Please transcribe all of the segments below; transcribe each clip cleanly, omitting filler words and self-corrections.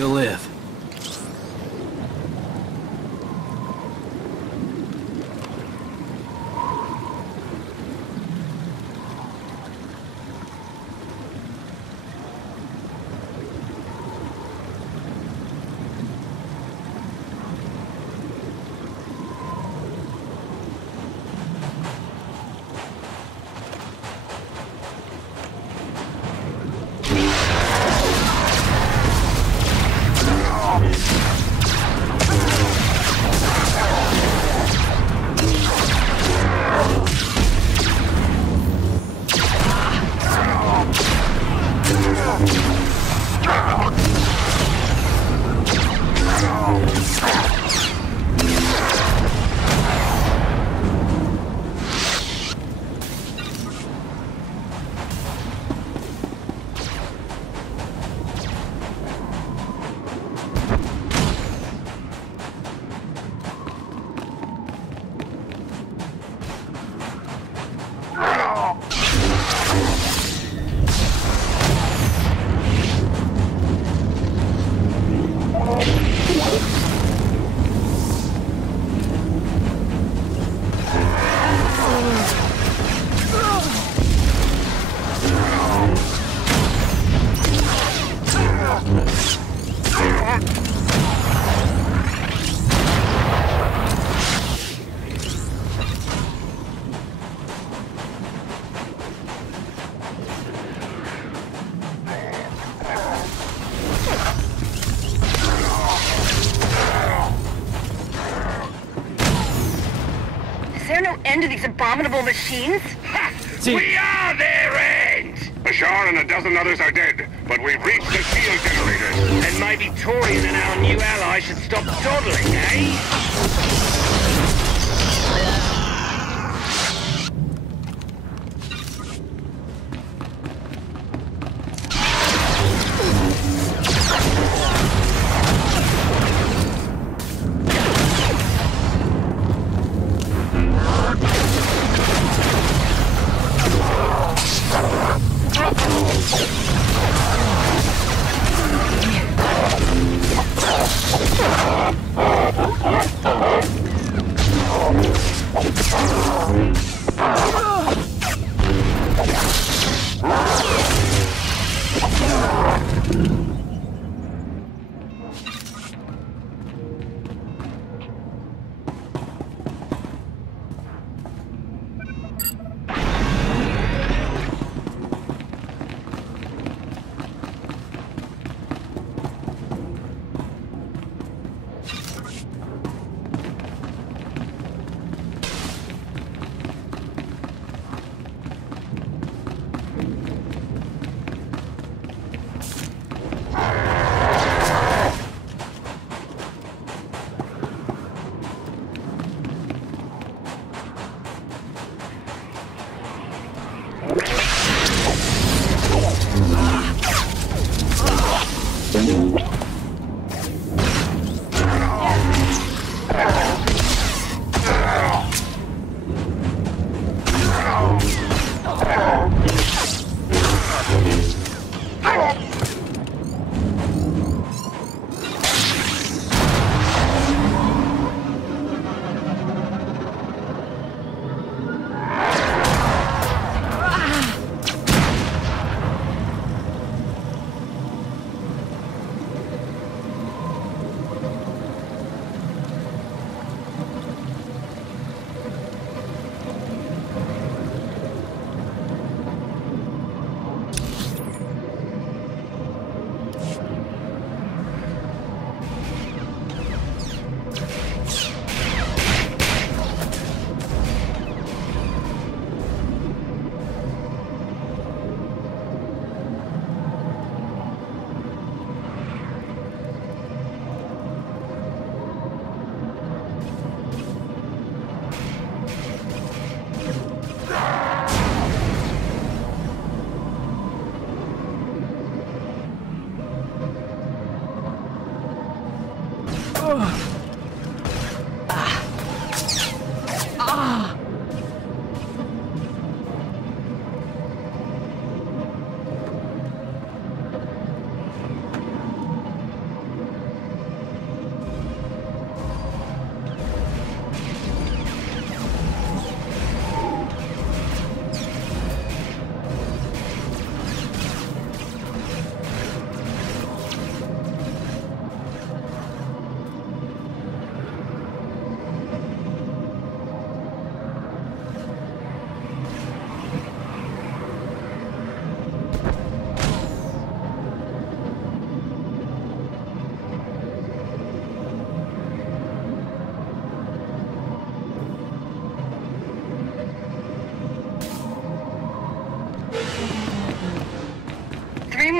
You'll live. End to these abominable machines? We are their end! Bashar and a dozen others are dead, but we've reached the shield generators. And maybe Torian and our new ally should stop dawdling, eh?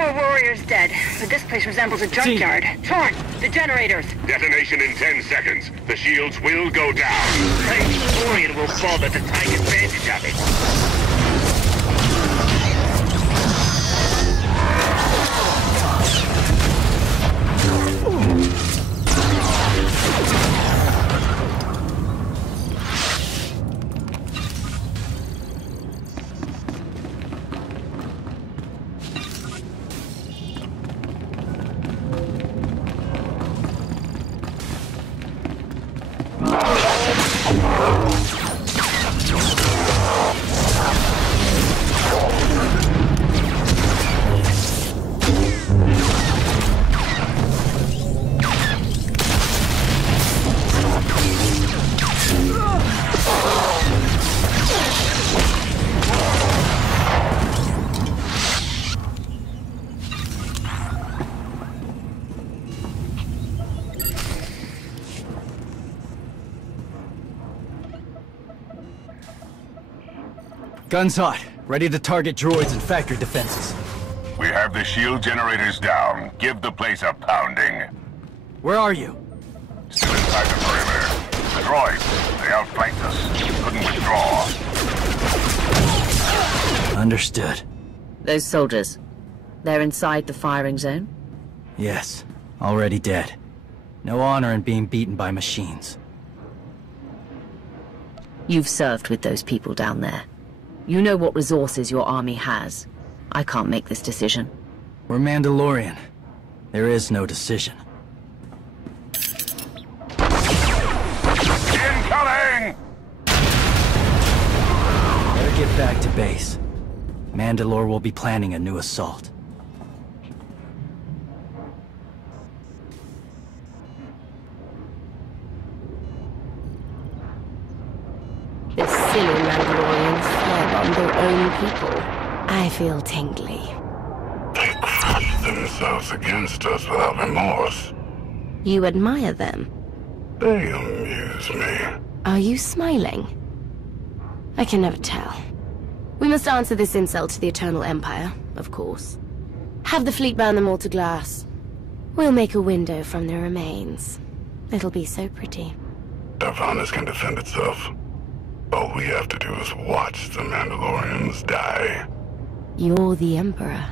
more warriors dead, but this place resembles a junkyard. Torn! The generators! Detonation in 10 seconds. The shields will go down. Maybe Orion will bother to take advantage of it. Guns hot. Ready to target droids and factory defenses. We have the shield generators down. Give the place a pounding. Where are you? Still inside the perimeter. The droids, they outflanked us. Couldn't withdraw. Understood. Those soldiers, they're inside the firing zone? Yes. Already dead. No honor in being beaten by machines. You've served with those people down there. You know what resources your army has. I can't make this decision. We're Mandalorian. There is no decision. Incoming! Better get back to base. Mandalore will be planning a new assault. The silly Mandalorians firebomb their own people. I feel tingly. They crushed themselves against us without remorse. You admire them. They amuse me. Are you smiling? I can never tell. We must answer this insult to the Eternal Empire, of course. Have the fleet burn them all to glass. We'll make a window from their remains. It'll be so pretty. Darvanas can defend itself. All we have to do is watch the Mandalorians die. You're the Emperor.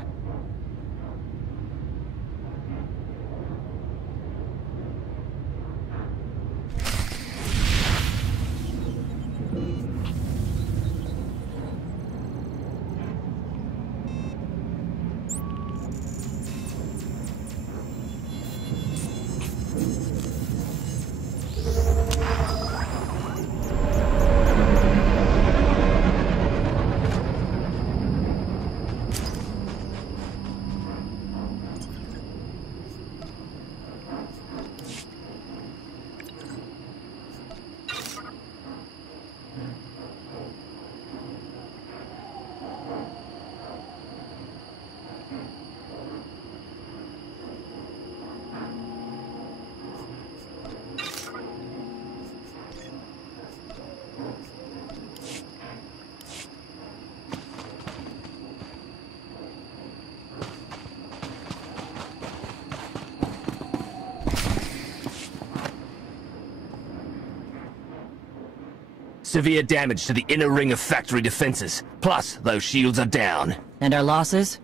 Severe damage to the inner ring of factory defenses. Plus, those shields are down. And our losses?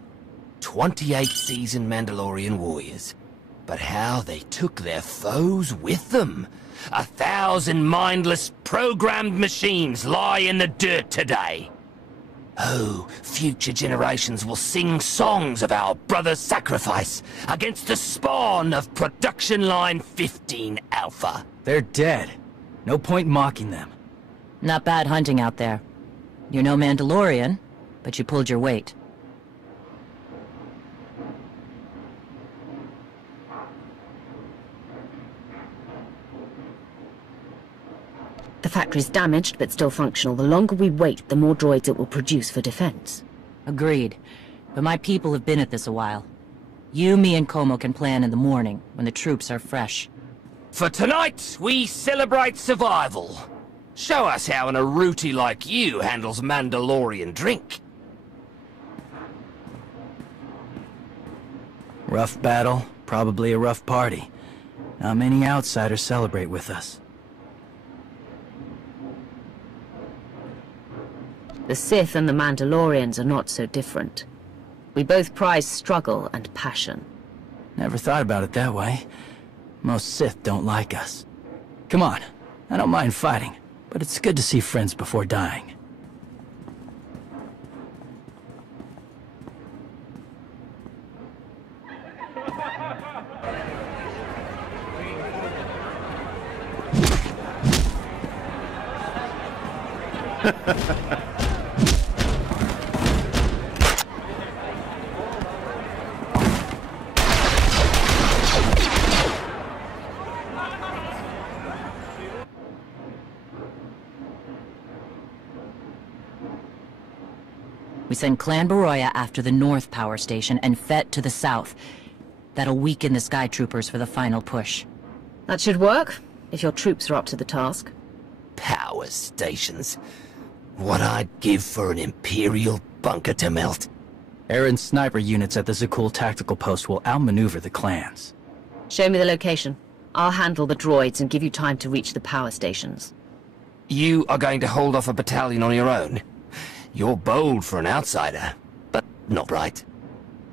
28 seasoned Mandalorian warriors. But how they took their foes with them. 1,000 mindless, programmed machines lie in the dirt today. Oh, future generations will sing songs of our brother's sacrifice against the spawn of Production Line 15 Alpha. They're dead. No point mocking them. Not bad hunting out there. You're no Mandalorian, but you pulled your weight. The factory's damaged, but still functional. The longer we wait, the more droids it will produce for defense. Agreed. But my people have been at this a while. You, me, and Como can plan in the morning, when the troops are fresh. For tonight, we celebrate survival. Show us how an Aruti like you handles Mandalorian drink. Rough battle, probably a rough party. Not many outsiders celebrate with us. The Sith and the Mandalorians are not so different. We both prize struggle and passion. Never thought about it that way. Most Sith don't like us. Come on, I don't mind fighting, but it's good to see friends before dying. We send Clan Baroya after the North Power Station and Fett to the south. That'll weaken the Sky Troopers for the final push. That should work, if your troops are up to the task. Power stations. What I'd give for an Imperial bunker to melt. Aaron's sniper units at the Zakul tactical post will outmaneuver the clans. Show me the location. I'll handle the droids and give you time to reach the power stations. You are going to hold off a battalion on your own? You're bold for an outsider, but not right.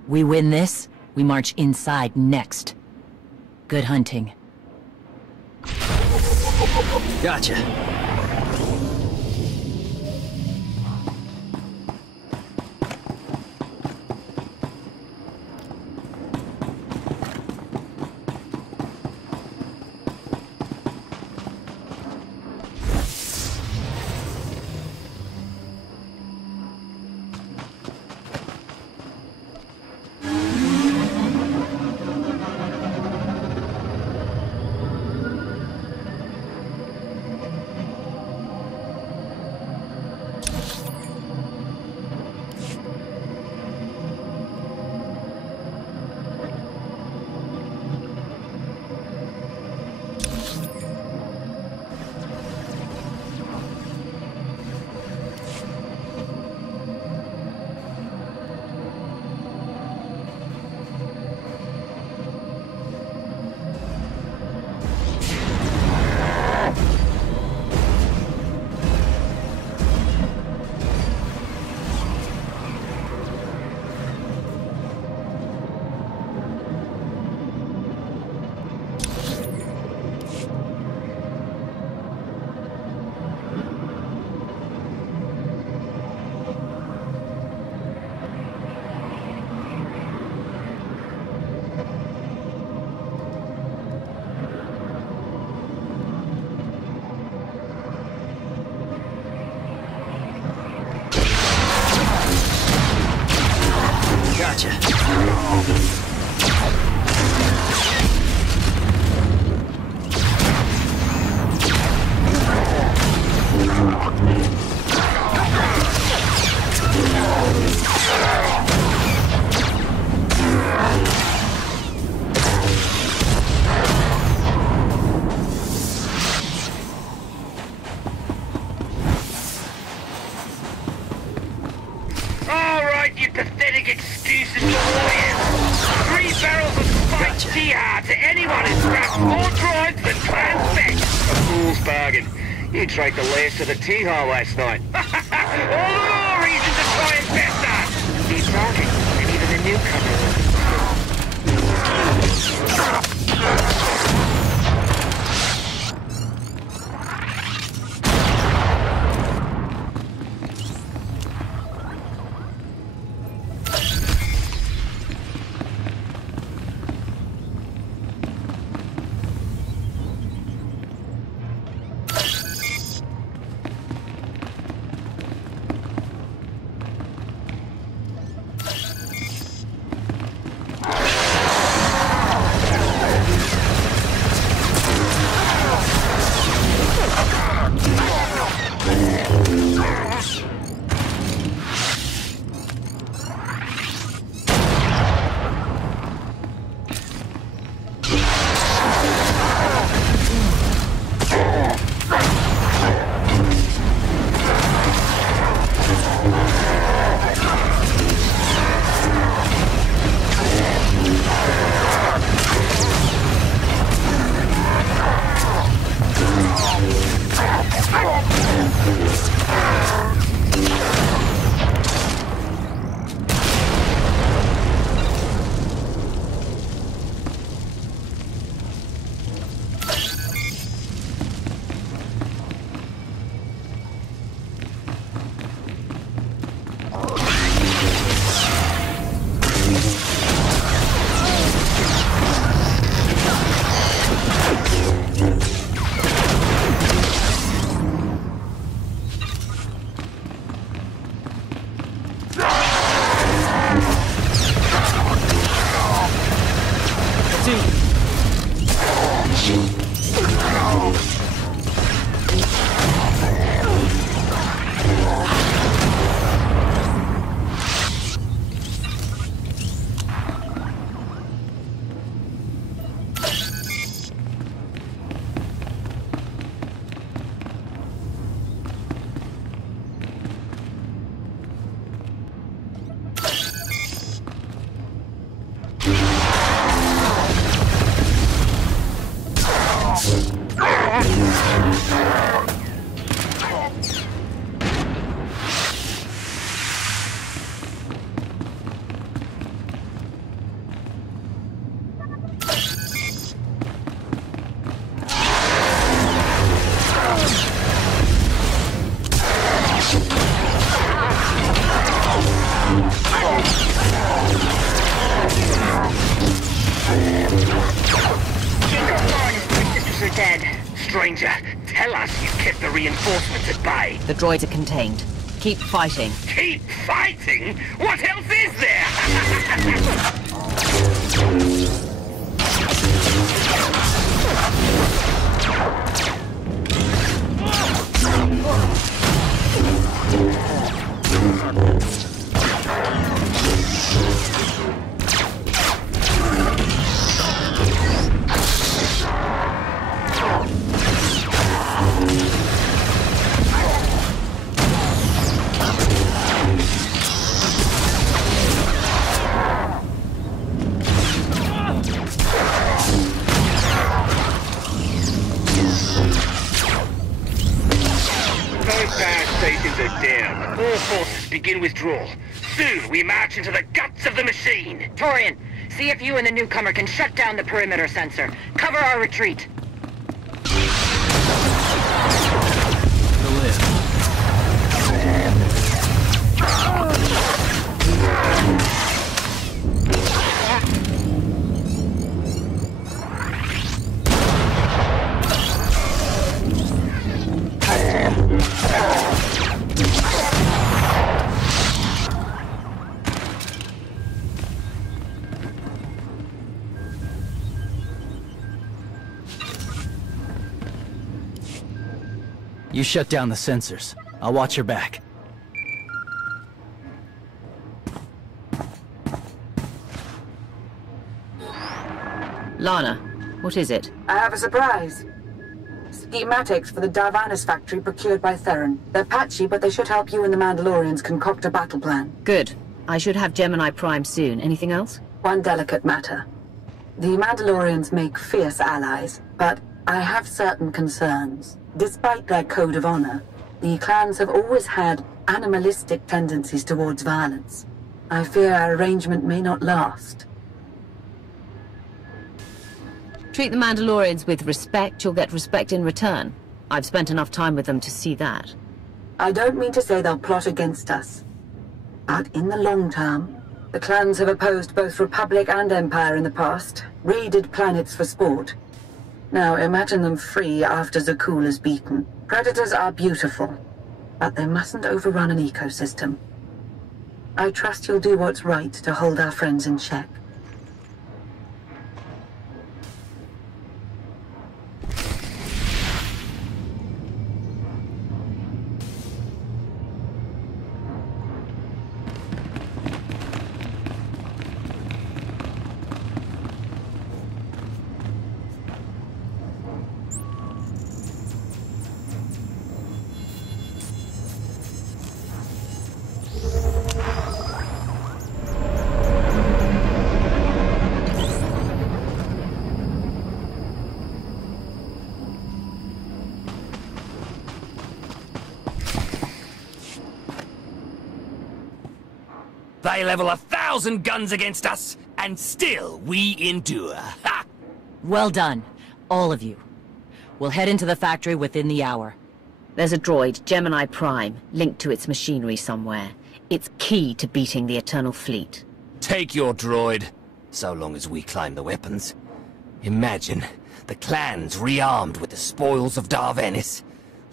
We win this, we march inside next. Good hunting. Gotcha. Gotcha. All right, you pathetic excuses for warriors. 3 barrels of spiked jihad to anyone who scraps more droids than Clan Fett. A fool's bargain. You drank the last of the Tihar last night. All the more reason to try and best us. Keep talking, and even the newcomers. reinforcements at bay. The droids are contained. Keep fighting. Keep fighting? What else is there? Down. All forces begin withdrawal. Soon we march into the guts of the machine. Torian, see if you and the newcomer can shut down the perimeter sensor. Cover our retreat. You shut down the sensors. I'll watch your back. Lana, what is it? I have a surprise. Schematics for the Darvanis factory procured by Theron. They're patchy, but they should help you and the Mandalorians concoct a battle plan. Good. I should have Gemini Prime soon. Anything else? One delicate matter. The Mandalorians make fierce allies, but I have certain concerns. Despite their code of honor, the clans have always had animalistic tendencies towards violence. I fear our arrangement may not last. Treat the Mandalorians with respect, you'll get respect in return. I've spent enough time with them to see that. I don't mean to say they'll plot against us. But in the long term, the clans have opposed both Republic and Empire in the past, raided planets for sport. Now imagine them free after Zakul is beaten. Predators are beautiful, but they mustn't overrun an ecosystem. I trust you'll do what's right to hold our friends in check. They level 1,000 guns against us, and still we endure. Ha! Well done, all of you. We'll head into the factory within the hour. There's a droid, Gemini Prime, linked to its machinery somewhere. It's key to beating the Eternal Fleet. Take your droid, so long as we climb the weapons. Imagine the clans rearmed with the spoils of Darvanis,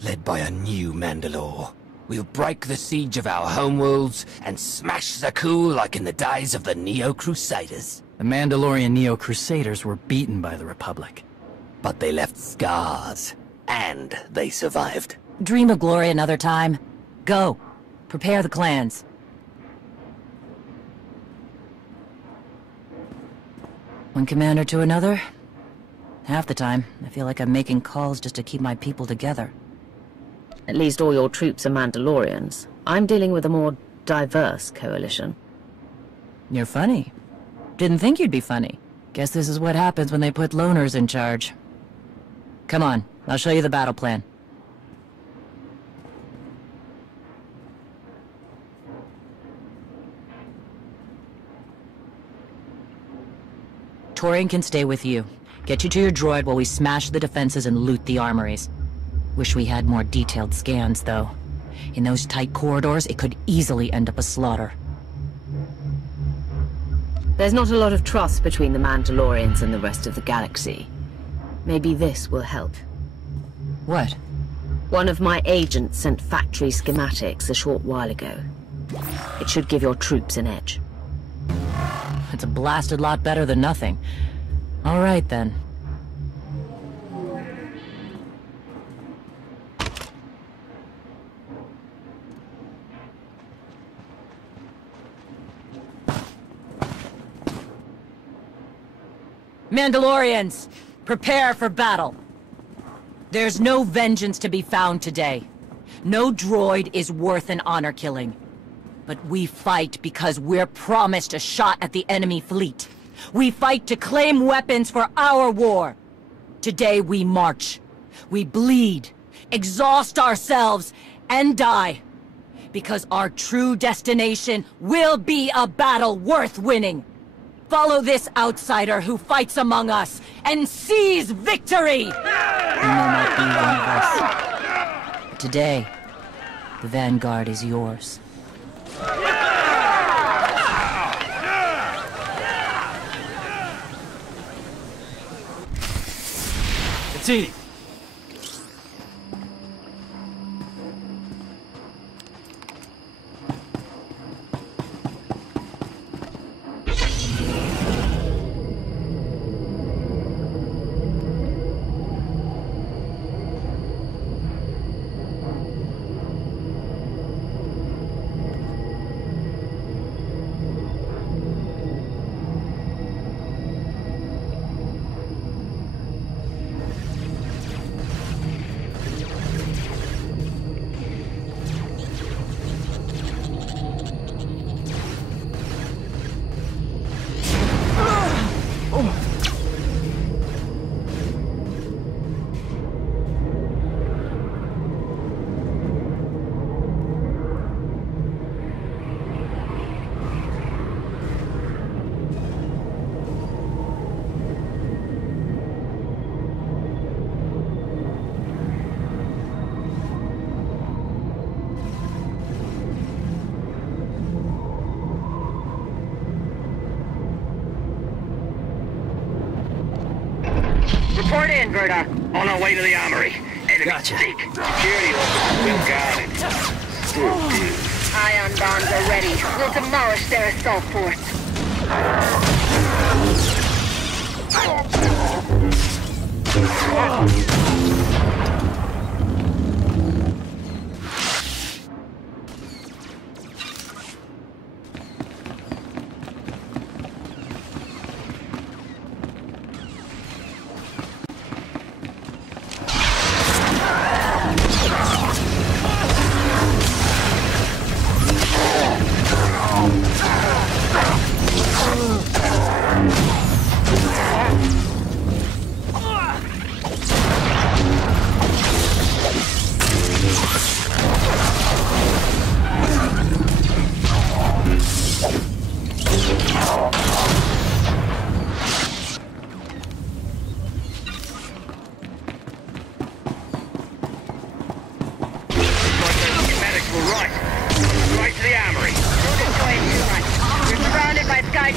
led by a new Mandalore. We'll break the siege of our homeworlds and smash Zakul like in the days of the Neo-Crusaders. The Mandalorian Neo-Crusaders were beaten by the Republic. But they left scars, and they survived. Dream of glory another time. Go. Prepare the clans. One commander to another. Half the time, I feel like I'm making calls just to keep my people together. At least all your troops are Mandalorians. I'm dealing with a more diverse coalition. You're funny. Didn't think you'd be funny. Guess this is what happens when they put loners in charge. Come on, I'll show you the battle plan. Torian can stay with you. Get you to your droid while we smash the defenses and loot the armories. Wish we had more detailed scans, though. In those tight corridors, it could easily end up a slaughter. There's not a lot of trust between the Mandalorians and the rest of the galaxy. Maybe this will help. What? One of my agents sent factory schematics a short while ago. It should give your troops an edge. It's a blasted lot better than nothing. All right, then. Mandalorians, prepare for battle. There's no vengeance to be found today. No droid is worth an honor killing. But we fight because we're promised a shot at the enemy fleet. We fight to claim weapons for our war. Today we march. We bleed, exhaust ourselves, and die. Because our true destination will be a battle worth winning. Follow this outsider who fights among us and seize victory! You may not be one of us. Today, the Vanguard is yours. It's eating. Report in, Verda. On our way to the armory. Enemy Gotcha. thick. Security officers well guarded. Still good. Ion bombs are ready. We'll demolish their assault forts.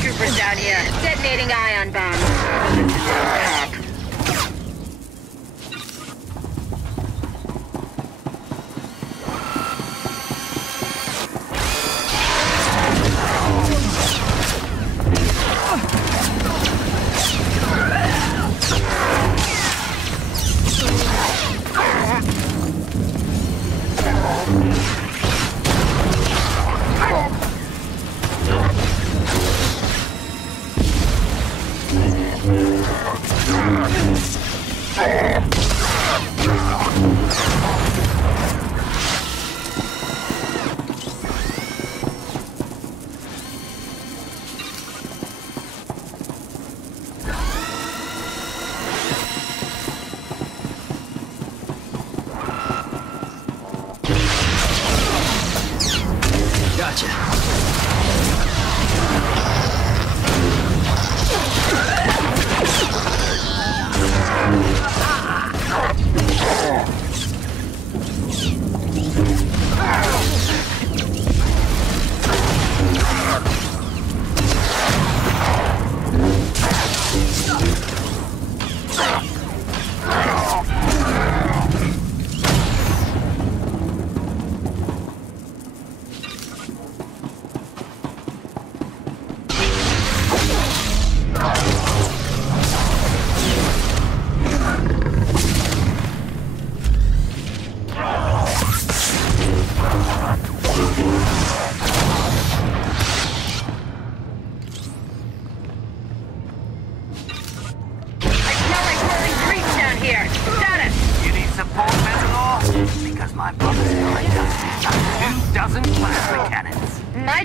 Troopers down here, detonating ion bombs.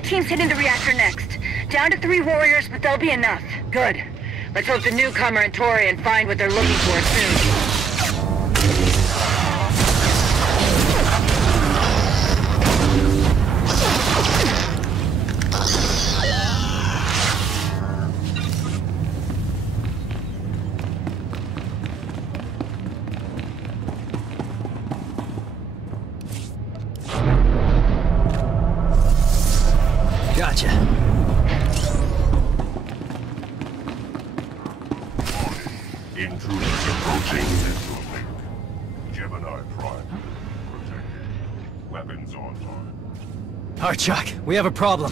team's hitting the reactor next. Down to 3 warriors, but they'll be enough. Good. Let's hope the newcomer and Torian find what they're looking for soon. Gotcha. Intruders approaching Central Link. Gemini Prime. Protected. Weapons online. Archok, we have a problem.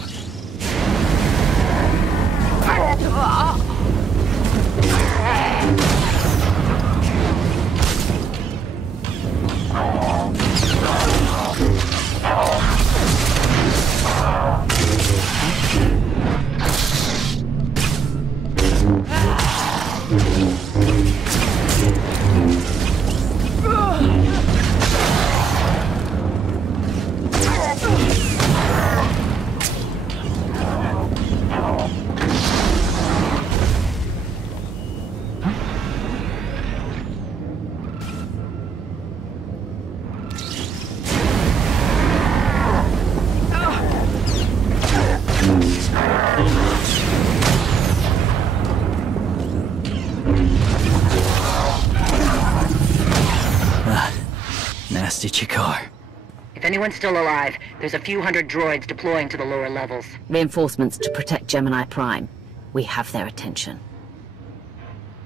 Nasty Chikar. If anyone's still alive, there's a few hundred droids deploying to the lower levels. Reinforcements to protect Gemini Prime. We have their attention.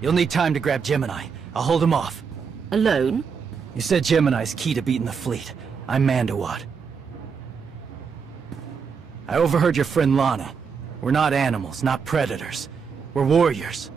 You'll need time to grab Gemini. I'll hold him off. Alone? You said Gemini's key to beating the fleet. I'm Mandawat. I overheard your friend Lana. We're not animals, not predators. We're warriors.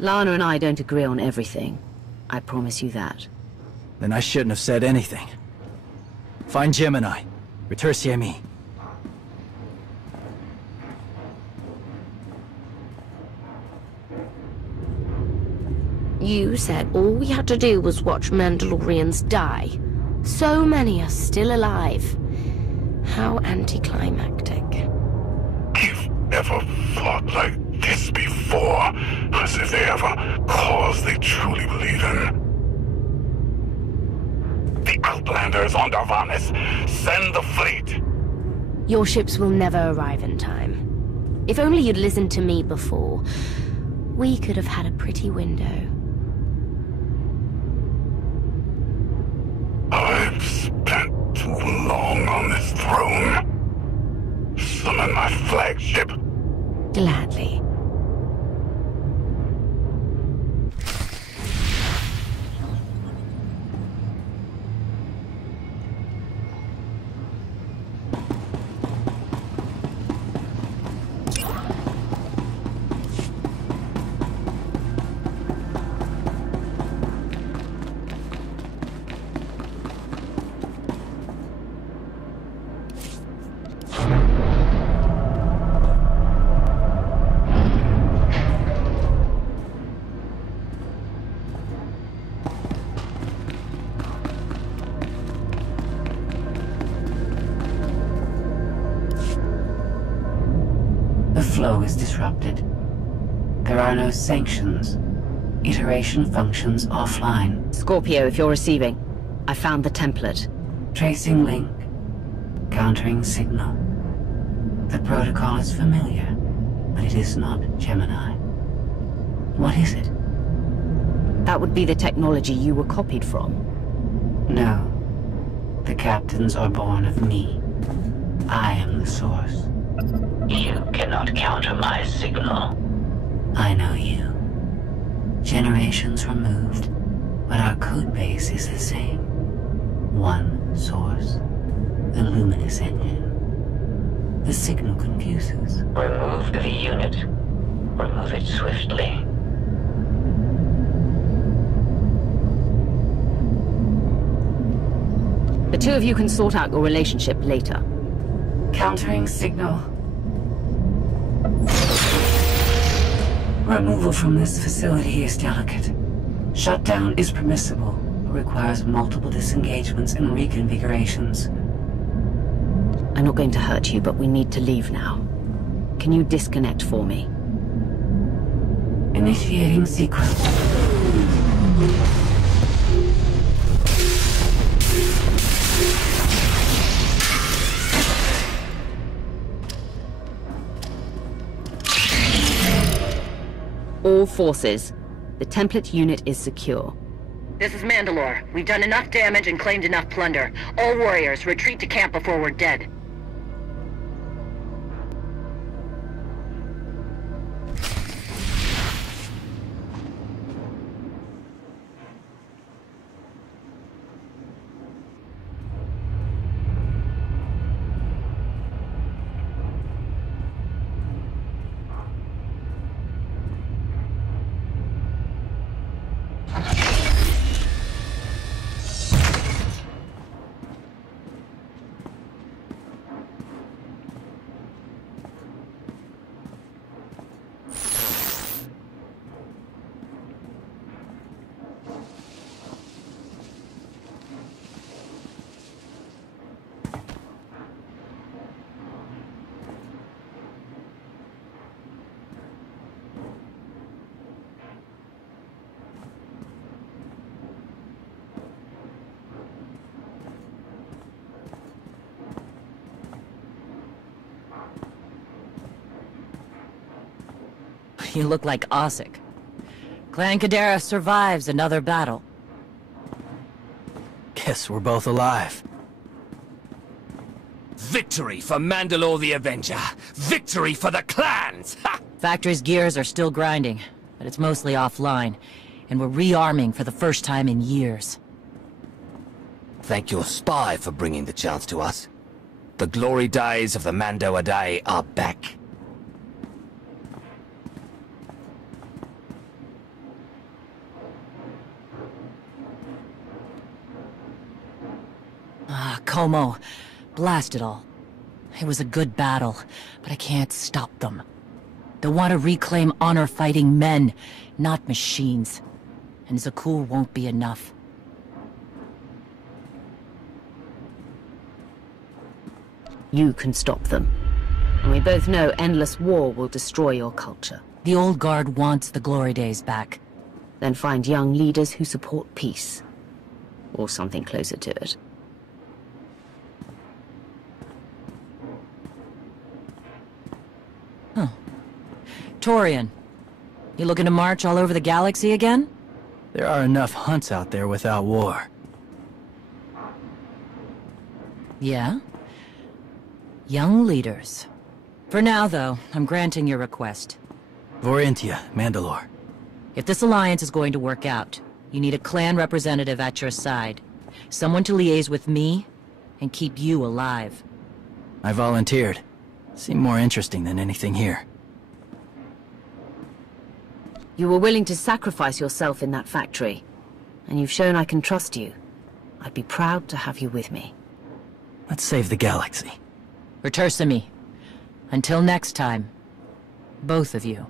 Lana and I don't agree on everything. I promise you that. Then I shouldn't have said anything. Find Gemini. Retursier me. You said all we had to do was watch Mandalorians die. So many are still alive. How anticlimactic. You've never fought like this before, as if they have a cause they truly believe in. The Outlanders on Darvanis. Send the fleet. Your ships will never arrive in time. If only you'd listened to me before, we could have had a pretty window. I've spent too long on this throne. Summon my flagship. Gladly. The flow is disrupted. There are no sanctions. Iteration functions offline. Scorpio, if you're receiving, I found the template. Tracing link. Countering signal. The protocol is familiar, but it is not Gemini. What is it? That would be the technology you were copied from. No. The captains are born of me. I am the source. You cannot counter my signal. I know you. Generations removed, but our code base is the same. One source. The Luminous engine. The signal confuses. Remove the unit. Remove it swiftly. The two of you can sort out your relationship later. Countering signal. Removal from this facility is delicate. Shutdown is permissible, but requires multiple disengagements and reconfigurations. I'm not going to hurt you, but we need to leave now. Can you disconnect for me? Initiating sequence. All forces. The template unit is secure. This is Mandalore. We've done enough damage and claimed enough plunder. All warriors, retreat to camp before we're dead. You look like Ossik. Clan Kadera survives another battle. Guess we're both alive. Victory for Mandalore the Avenger! Victory for the clans! Ha! Factory's gears are still grinding, but it's mostly offline, and we're rearming for the first time in years. Thank your spy for bringing the chance to us. The glory days of the Mando Adai are back. Como. Blast it all. It was a good battle, but I can't stop them. They want to reclaim honor-fighting men, not machines. And Zakuul won't be enough. You can stop them. And we both know endless war will destroy your culture. The old guard wants the glory days back. Then find young leaders who support peace. Or something closer to it. Huh. Torian, you looking to march all over the galaxy again? There are enough hunts out there without war. Yeah? Young leaders. For now, though, I'm granting your request. Vorintia, Mandalore. If this alliance is going to work out, you need a clan representative at your side. Someone to liaise with me and keep you alive. I volunteered. Seemed more interesting than anything here. You were willing to sacrifice yourself in that factory, and you've shown I can trust you. I'd be proud to have you with me. Let's save the galaxy. Retursami. Until next time, both of you.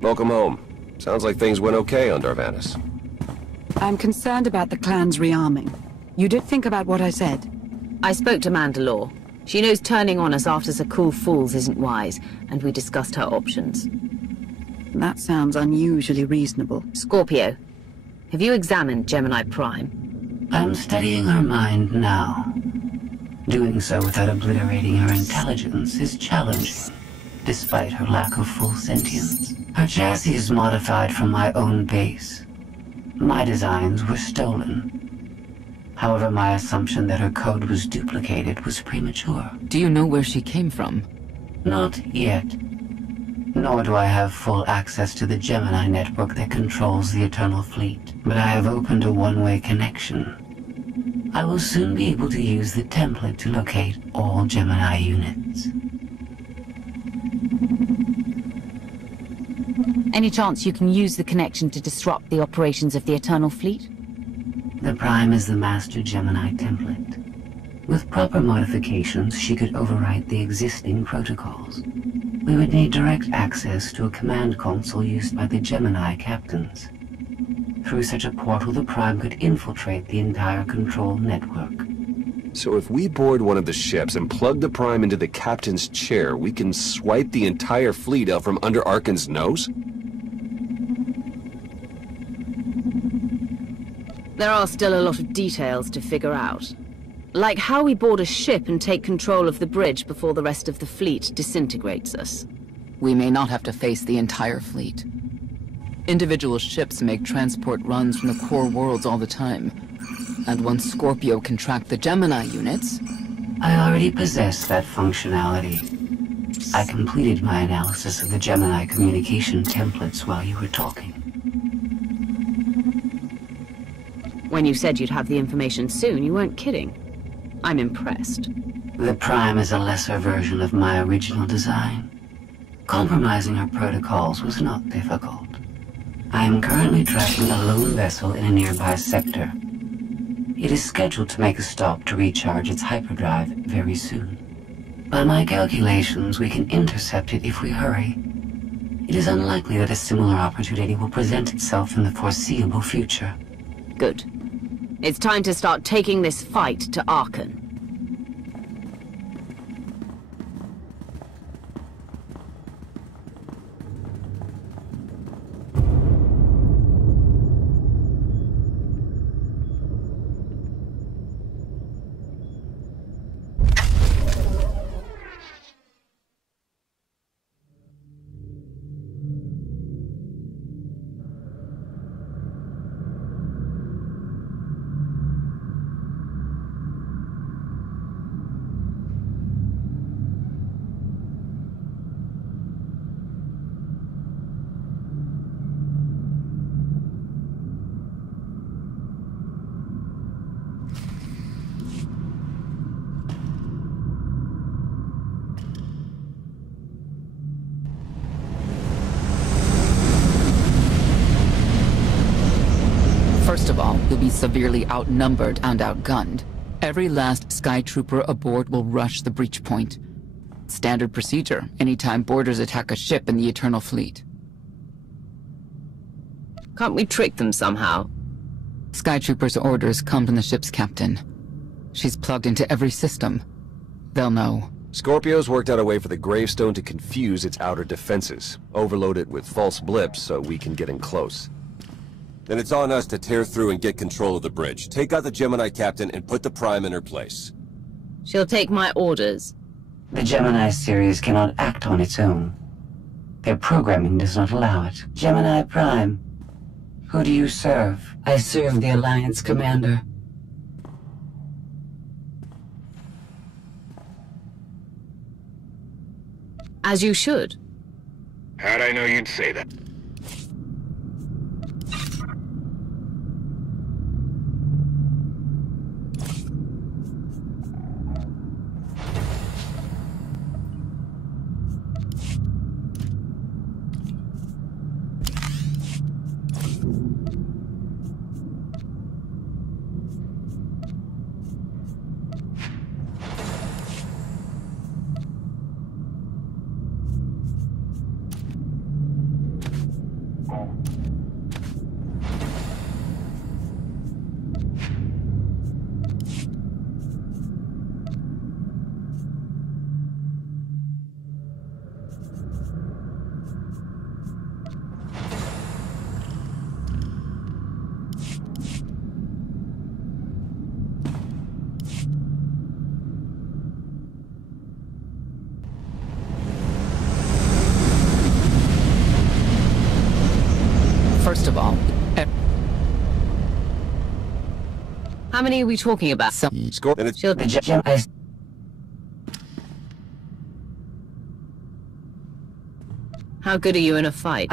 Welcome home. Sounds like things went okay on Darvanis. I'm concerned about the clan's rearming. You did think about what I said? I spoke to Mandalore. She knows turning on us after Zakuul falls isn't wise, and we discussed her options. That sounds unusually reasonable. Scorpio, have you examined Gemini Prime? I'm studying her mind now. Doing so without obliterating her intelligence is challenging, despite her lack of full sentience. Her chassis is modified from my own base. My designs were stolen. However, my assumption that her code was duplicated was premature. Do you know where she came from? Not yet. Nor do I have full access to the Gemini network that controls the Eternal Fleet. But I have opened a one-way connection. I will soon be able to use the template to locate all Gemini units. Any chance you can use the connection to disrupt the operations of the Eternal Fleet? The Prime is the master Gemini template. With proper modifications, she could overwrite the existing protocols. We would need direct access to a command console used by the Gemini captains. Through such a portal, the Prime could infiltrate the entire control network. So if we board one of the ships and plug the Prime into the captain's chair, we can swipe the entire fleet out from under Arcann's nose? There are still a lot of details to figure out. Like how we board a ship and take control of the bridge before the rest of the fleet disintegrates us. We may not have to face the entire fleet. Individual ships make transport runs from the core worlds all the time. And once Scorpio can track the Gemini units... I already possess that functionality. I completed my analysis of the Gemini communication templates while you were talking. When you said you'd have the information soon, you weren't kidding. I'm impressed. The Prime is a lesser version of my original design. Compromising her protocols was not difficult. I am currently tracking a lone vessel in a nearby sector. It is scheduled to make a stop to recharge its hyperdrive very soon. By my calculations, we can intercept it if we hurry. It is unlikely that a similar opportunity will present itself in the foreseeable future. Good. It's time to start taking this fight to Arcann. First of all, you'll be severely outnumbered and outgunned. Every last Sky Trooper aboard will rush the breach point. Standard procedure anytime boarders attack a ship in the Eternal Fleet. Can't we trick them somehow? Sky Troopers' orders come from the ship's captain. She's plugged into every system. They'll know. Scorpio's worked out a way for the Gravestone to confuse its outer defenses. Overload it with false blips so we can get in close. Then it's on us to tear through and get control of the bridge. Take out the Gemini captain and put the Prime in her place. She'll take my orders. The Gemini series cannot act on its own. Their programming does not allow it. Gemini Prime, who do you serve? I serve the Alliance Commander. As you should. How'd I know you'd say that? First of all, how many are we talking about? How good are you in a fight?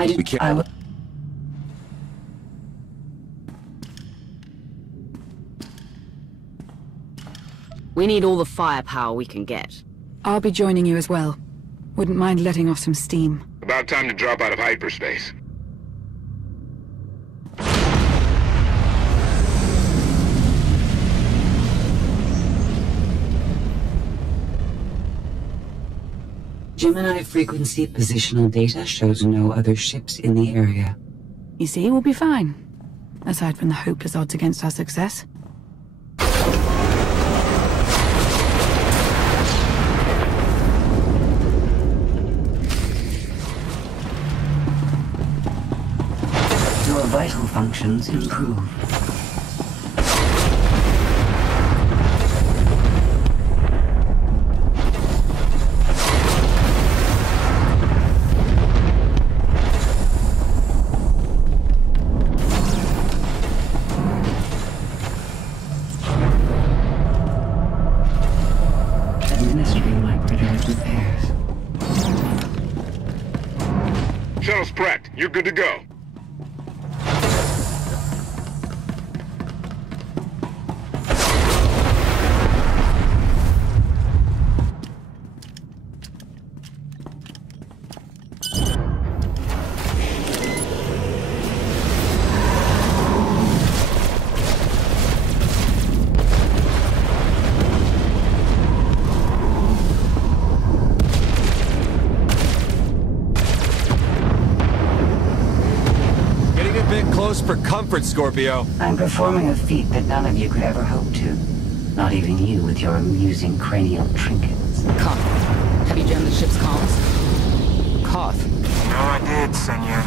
We need all the firepower we can get. I'll be joining you as well. Wouldn't mind letting off some steam. About time to drop out of hyperspace. Gemini frequency positional data shows no other ships in the area. You see, we'll be fine. Aside from the hopeless odds against our success. Your vital functions improve. Shuttle's prepped. You're good to go. For comfort, Scorpio. I'm performing a feat that none of you could ever hope to. Not even you with your amusing cranial trinkets. Koth, have you jammed the ship's comms? Koth. No, I did, Senor.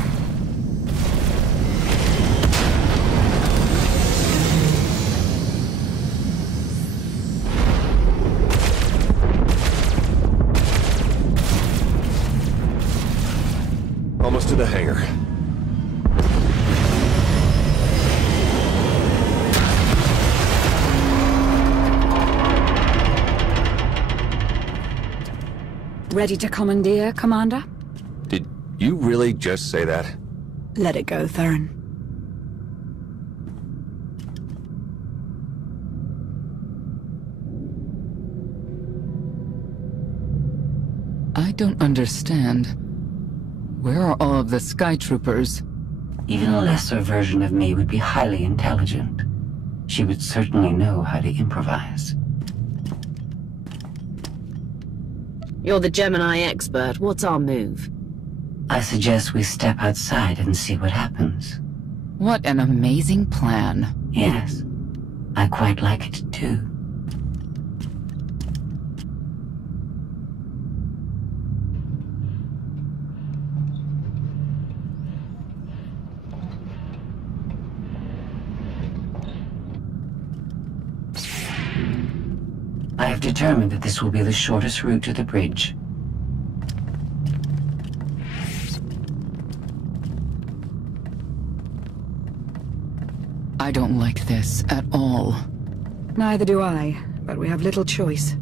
Almost to the hangar. Ready to commandeer, Commander? Did you really just say that? Let it go, Theron. I don't understand. Where are all of the Sky Troopers? Even a lesser version of me would be highly intelligent. She would certainly know how to improvise. You're the Gemini expert. What's our move? I suggest we step outside and see what happens. What an amazing plan. Yes, I quite like it too. I have determined that this will be the shortest route to the bridge. I don't like this at all. Neither do I, but we have little choice.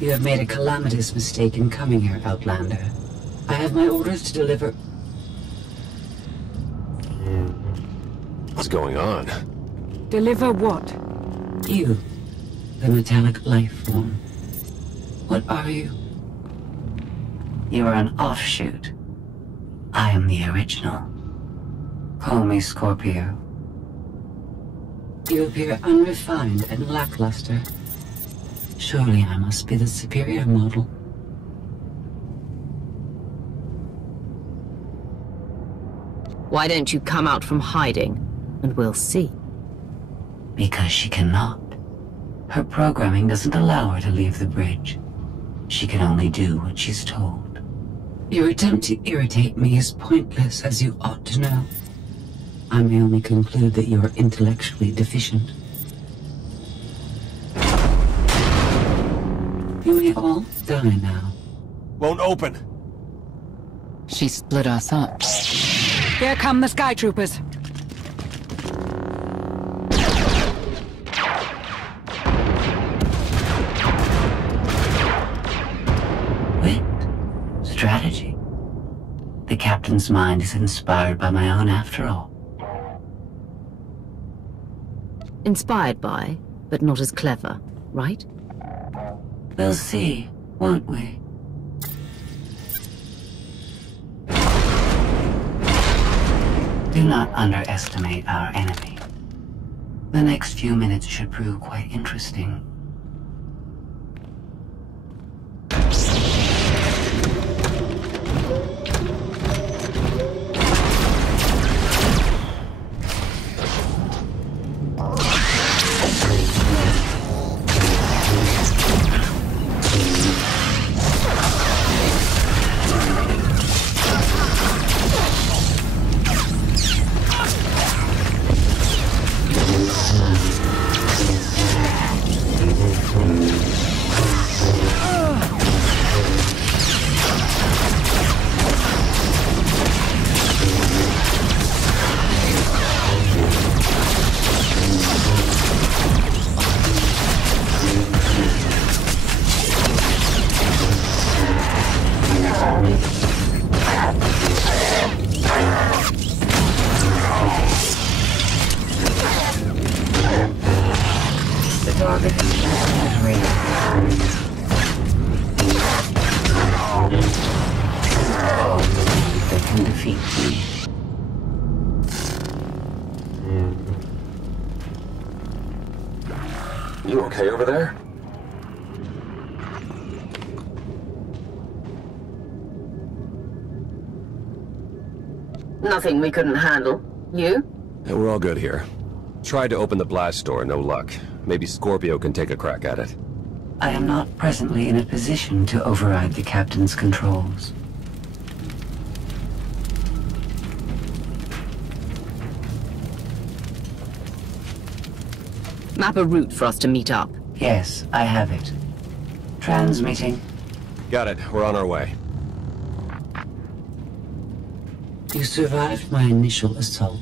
You have made a calamitous mistake in coming here, Outlander. I have my orders to deliver... What's going on? Deliver what? You, the metallic life form. What are you? You are an offshoot. I am the original. Call me Scorpio. You appear unrefined and lackluster. Surely I must be the superior model. Why don't you come out from hiding, and we'll see? Because she cannot. Her programming doesn't allow her to leave the bridge. She can only do what she's told. Your attempt to irritate me is pointless, as you ought to know. I may only conclude that you are intellectually deficient. You may all die now. Won't open. She split us up. Here come the Sky Troopers. Wit. Strategy. The captain's mind is inspired by my own after all. Inspired by, but not as clever, right? We'll see, won't we? Do not underestimate our enemy. The next few minutes should prove quite interesting. You okay over there? Nothing we couldn't handle. You? Yeah, we're all good here. Tried to open the blast door, no luck. Maybe Scorpio can take a crack at it. I am not presently in a position to override the captain's controls. Map a route for us to meet up. Yes, I have it. Transmitting. Got it. We're on our way. You survived my initial assault,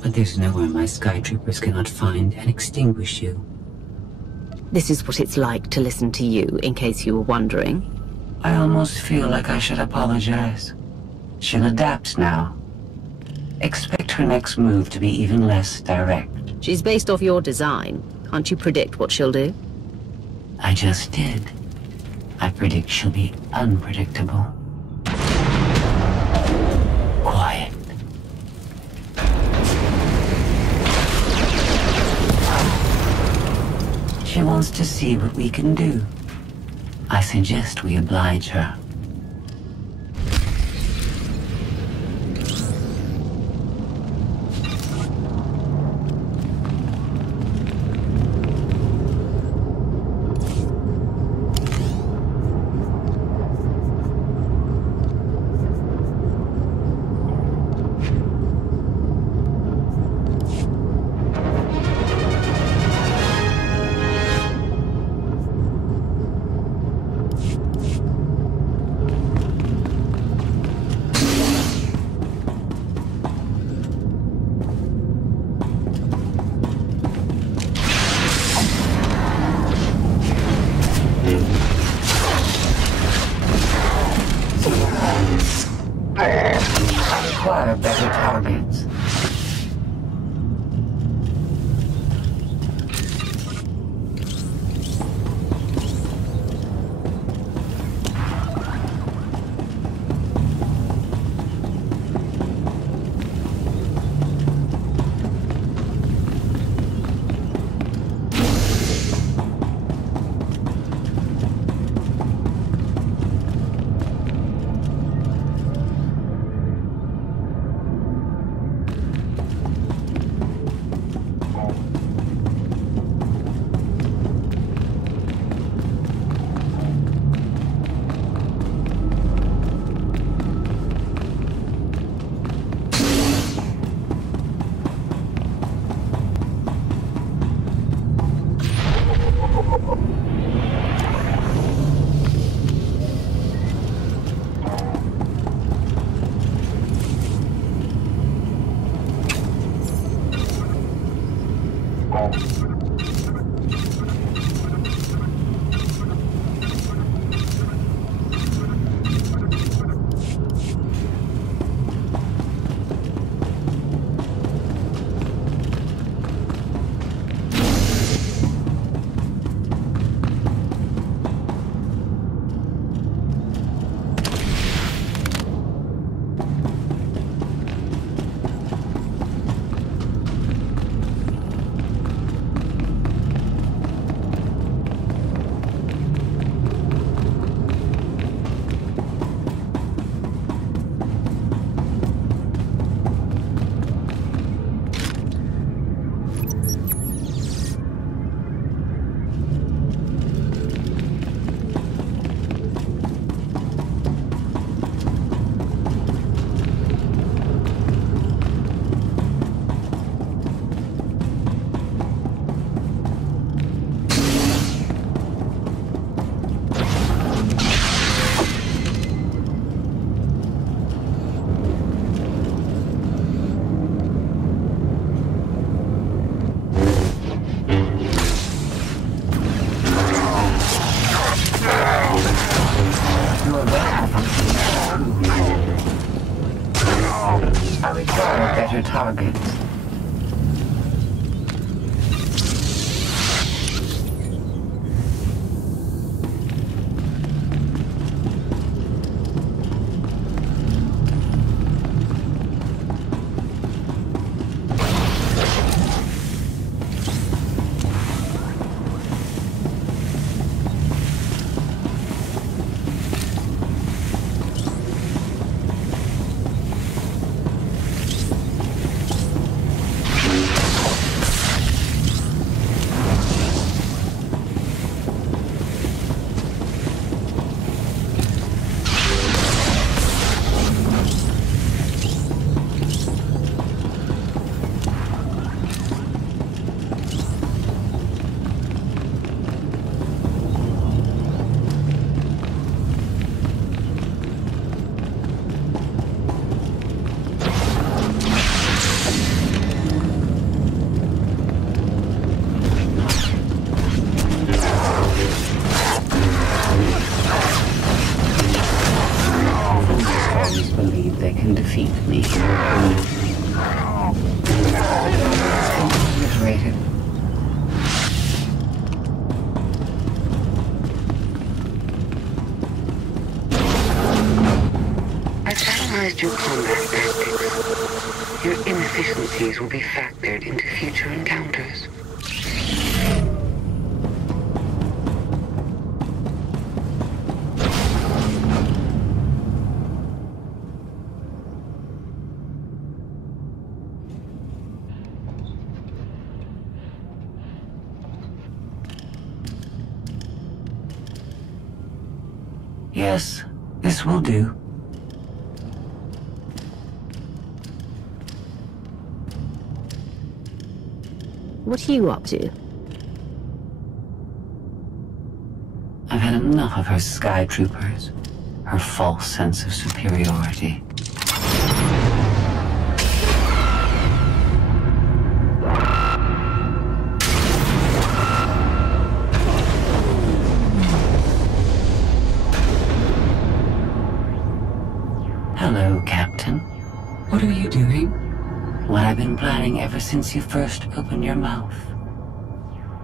but there's nowhere my skytroopers cannot find and extinguish you. This is what it's like to listen to you, in case you were wondering. I almost feel like I should apologize. She'll adapt now. Expect her next move to be even less direct. She's based off your design. Can't you predict what she'll do? I just did. I predict she'll be unpredictable. Quiet. She wants to see what we can do. I suggest we oblige her. Acquire better targets. I require better targets. they can defeat me permanently. Obliterated. I've analyzed your combat tactics. Your inefficiencies will be factored into future encounters. Yes, this will do. What are you up to? I've had enough of her sky troopers, her false sense of superiority. Hello, Captain. What are you doing? What I've been planning ever since you first opened your mouth.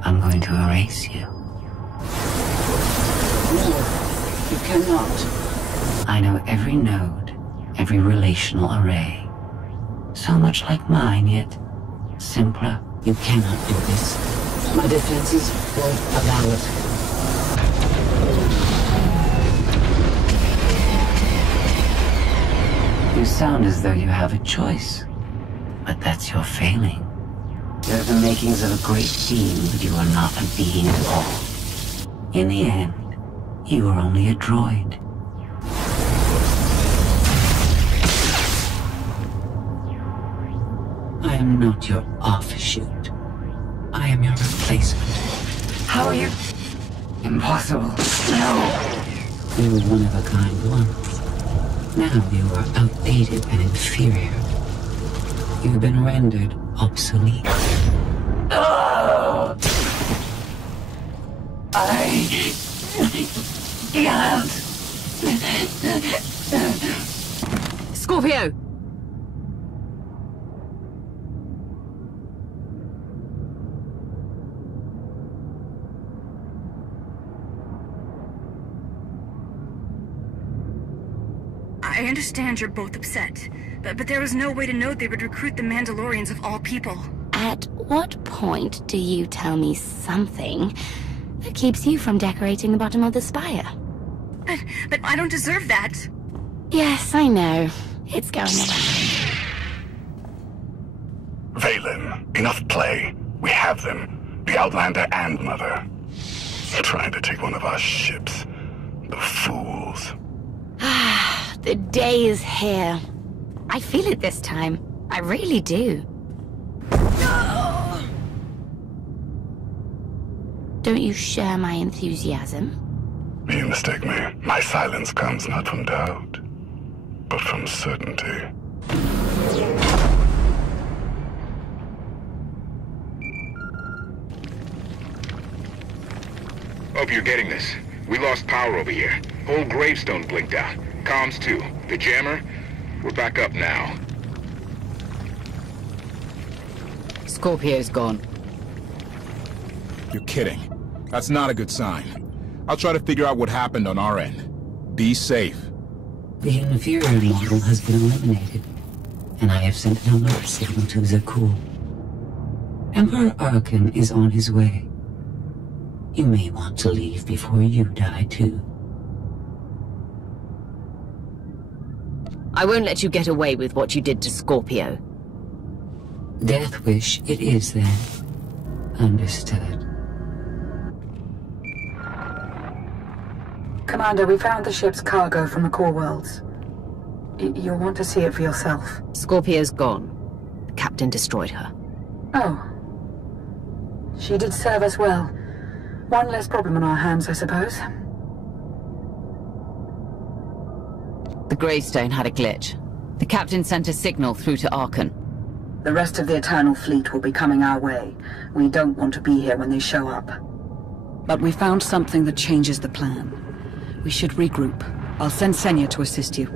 I'm going to erase you. No, you cannot. I know every node, every relational array. So much like mine, yet simpler. You cannot do this. My defenses won't allow it. You sound as though you have a choice. But that's your failing. You're the makings of a great being, but you are not a being at all. In the end, you are only a droid. I am not your offshoot. I am your replacement. How are you? Impossible. No. You were one of a kind once. Now you are outdated and inferior. You've been rendered obsolete. Oh! I can't. Scorpio! I understand you're both upset, but there was no way to know they would recruit the Mandalorians of all people. At what point do you tell me something that keeps you from decorating the bottom of the spire? But I don't deserve that. Yes, I know. It's going around. Vaylin, enough play. We have them. The Outlander and Mother. Trying to take one of our ships. The fools. The day is here. I feel it this time. I really do. No! Don't you share my enthusiasm? You mistake me. My silence comes not from doubt, but from certainty. Hope you're getting this. We lost power over here. Whole gravestone blinked out. Comms too. The jammer? We're back up now. Scorpio's gone. You're kidding. That's not a good sign. I'll try to figure out what happened on our end. Be safe. The inferior model has been eliminated, and I have sent an alert signal to Zakuul. Emperor Arcann is on his way. You may want to leave before you die too. I won't let you get away with what you did to Scorpio. Death wish it is then. Understood. Commander, we found the ship's cargo from the core worlds. You'll want to see it for yourself. Scorpio's gone. The captain destroyed her. Oh. She did serve us well. One less problem on our hands, I suppose. The gravestone had a glitch. The captain sent a signal through to Arcann. The rest of the Eternal Fleet will be coming our way. We don't want to be here when they show up. But we found something that changes the plan. We should regroup. I'll send Senya to assist you.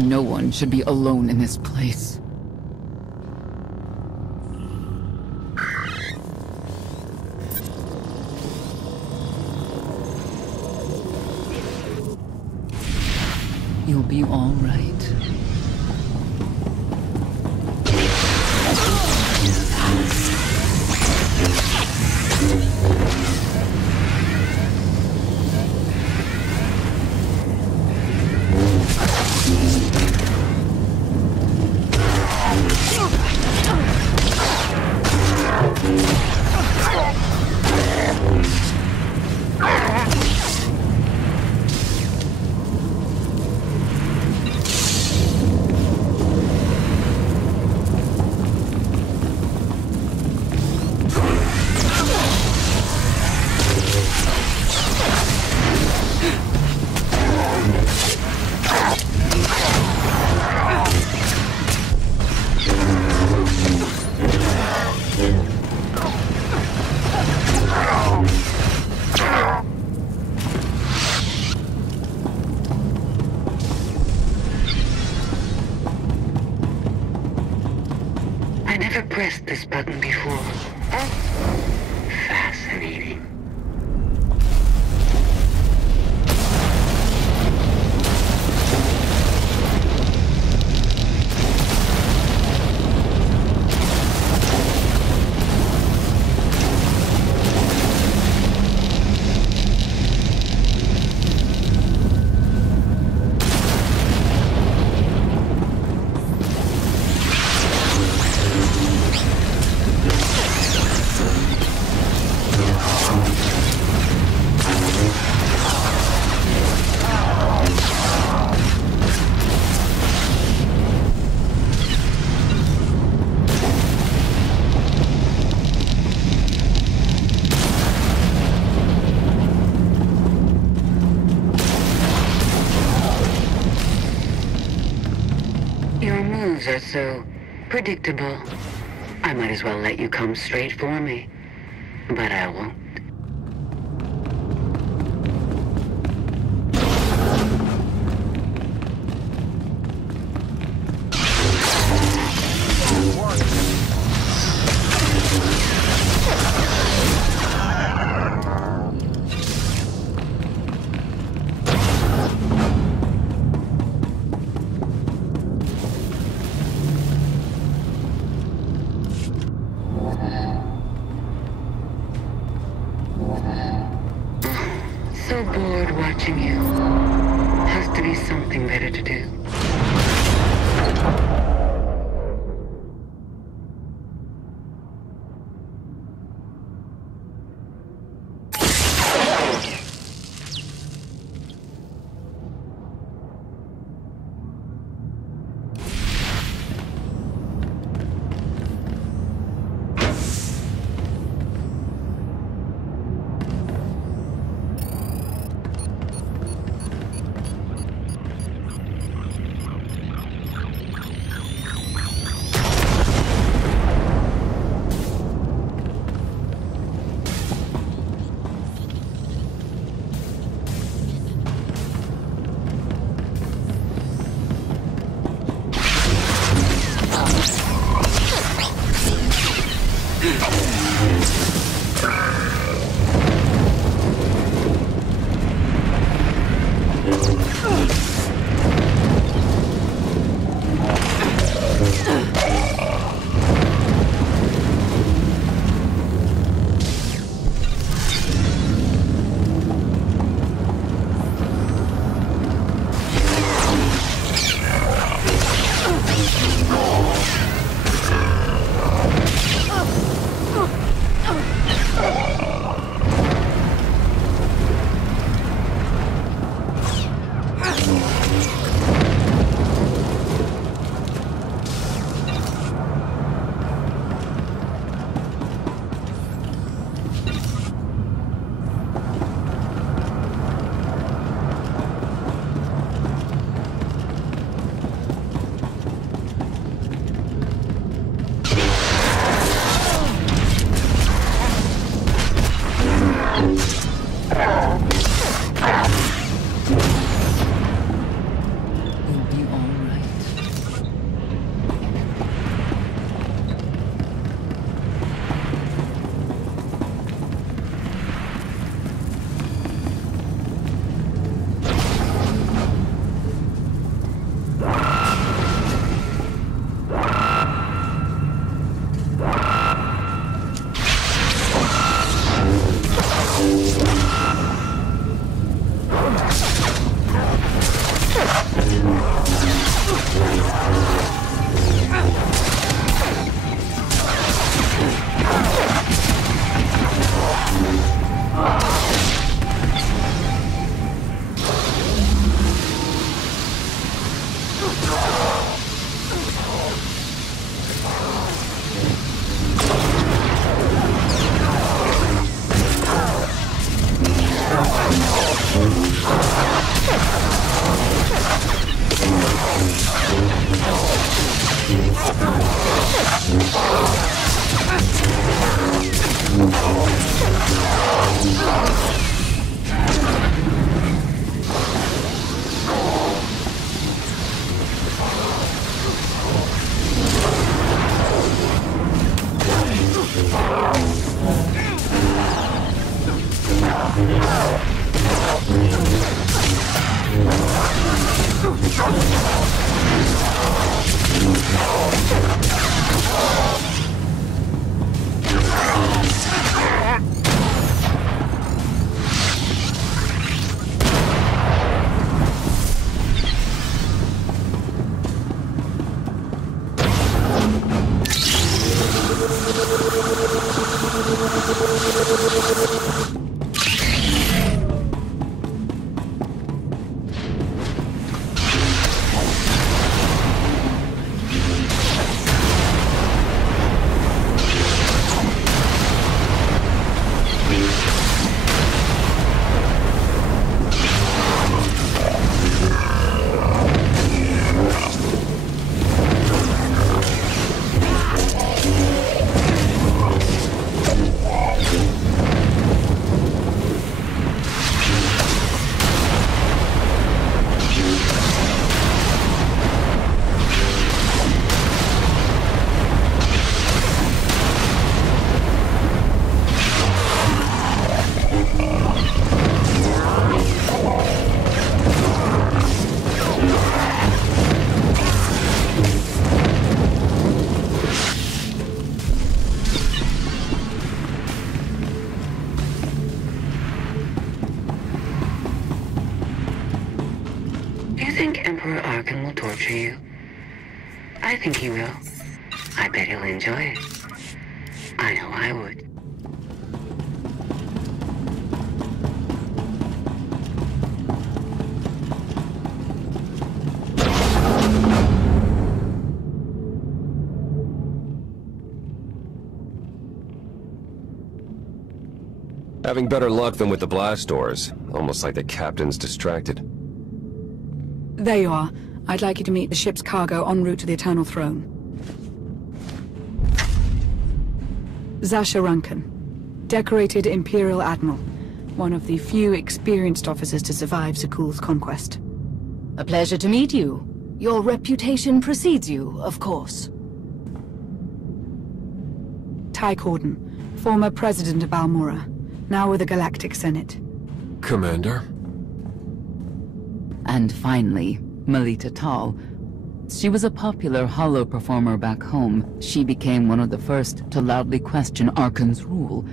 No one should be alone in this place. You'll be all right. Pressed this button before. Fascinating. Your moves are so predictable. I might as well let you come straight for me. But I won't. So bored watching you. Has to be something better to do. Emperor Arcann will torture you? I think he will. I bet he'll enjoy it. I know I would. Having better luck than with the blast doors. Almost like the captain's distracted. There you are. I'd like you to meet the ship's cargo en route to the Eternal Throne. Zasha Rankin, decorated Imperial Admiral. One of the few experienced officers to survive Zakuul's conquest. A pleasure to meet you. Your reputation precedes you, of course. Ty Corden, former President of Balmorra, now with the Galactic Senate. Commander? And finally, Melita Tal. She was a popular holo performer back home. She became one of the first to loudly question Arcann's rule.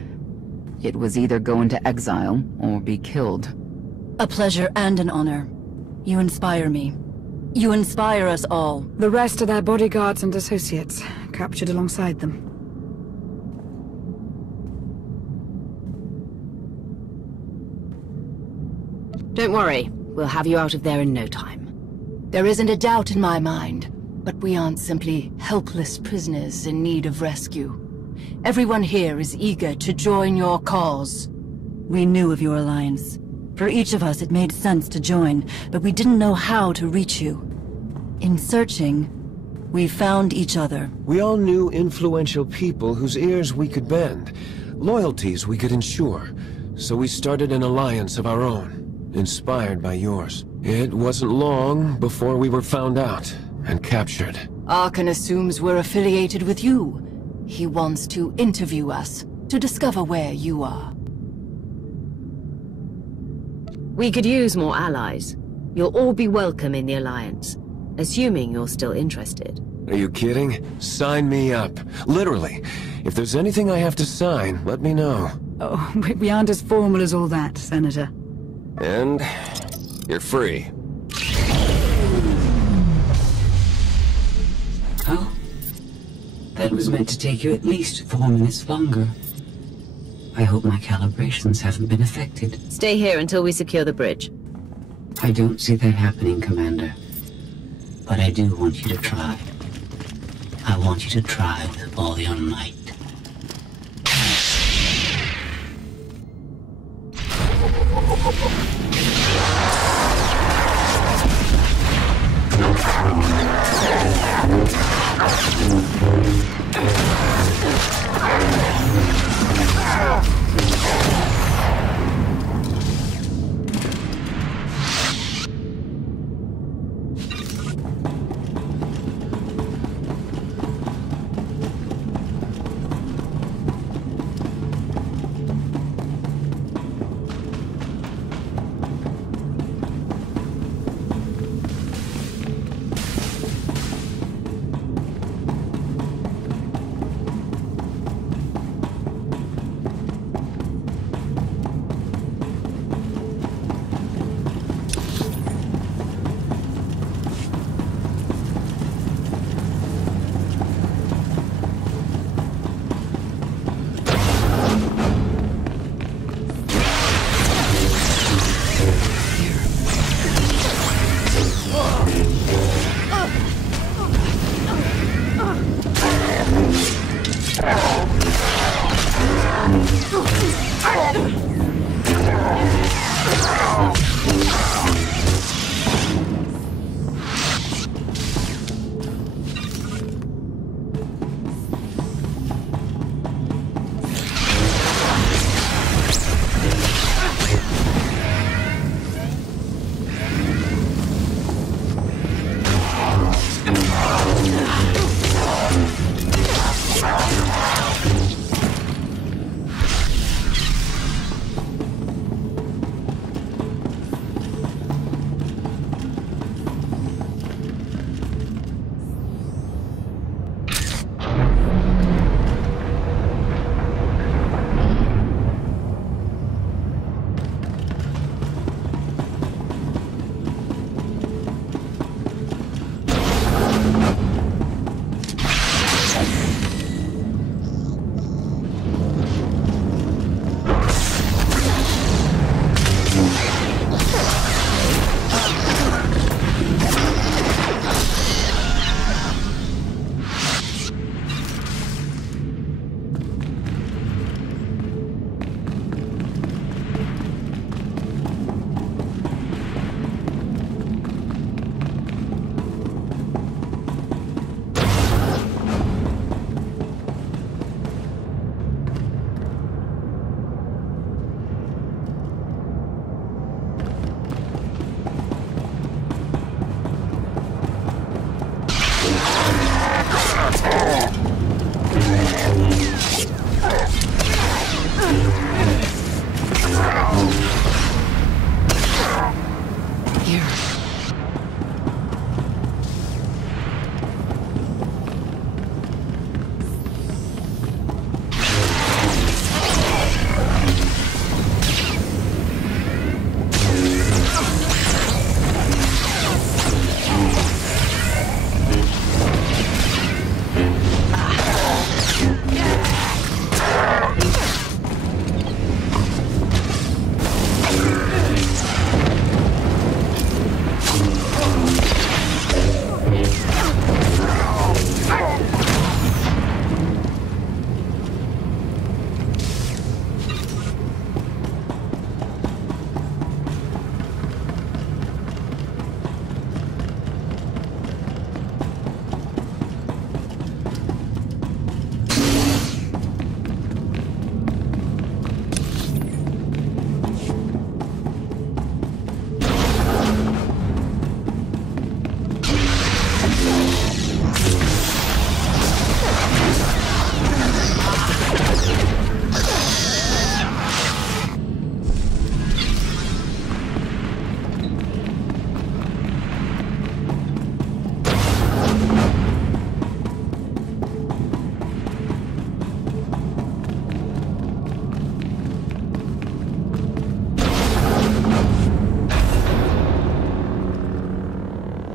It was either go into exile or be killed. A pleasure and an honor. You inspire me. You inspire us all. The rest are their bodyguards and associates, captured alongside them. Don't worry. We'll have you out of there in no time. There isn't a doubt in my mind, but we aren't simply helpless prisoners in need of rescue. Everyone here is eager to join your cause. We knew of your alliance. For each of us, it made sense to join, but we didn't know how to reach you. In searching, we found each other. We all knew influential people whose ears we could bend, loyalties we could ensure, so we started an alliance of our own. Inspired by yours. It wasn't long before we were found out and captured. Arcann assumes we're affiliated with you. He wants to interview us, to discover where you are. We could use more allies. You'll all be welcome in the Alliance, assuming you're still interested. Are you kidding? Sign me up. Literally. If there's anything I have to sign, let me know. Oh, we aren't as formal as all that, Senator. And you're free. Oh? That was meant to take you at least 4 minutes longer. I hope my calibrations haven't been affected. Stay here until we secure the bridge. I don't see that happening, Commander. But I do want you to try. I want you to try with all your might.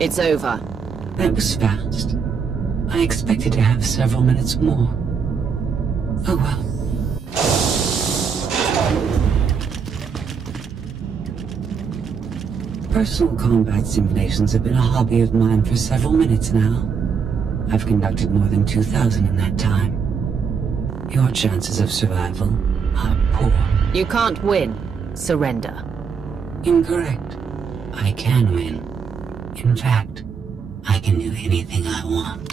It's over. That was fast. I expected to have several minutes more. Oh well. Personal combat simulations have been a hobby of mine for several minutes now. I've conducted more than 2,000 in that time. Your chances of survival are poor. You can't win. Surrender. Incorrect. I can win. In fact, I can do anything I want.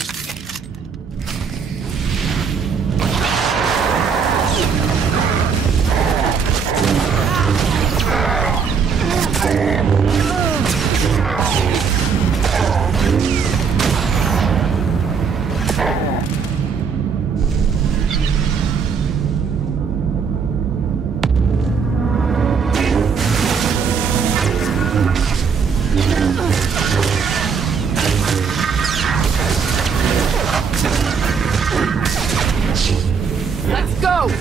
Let's go!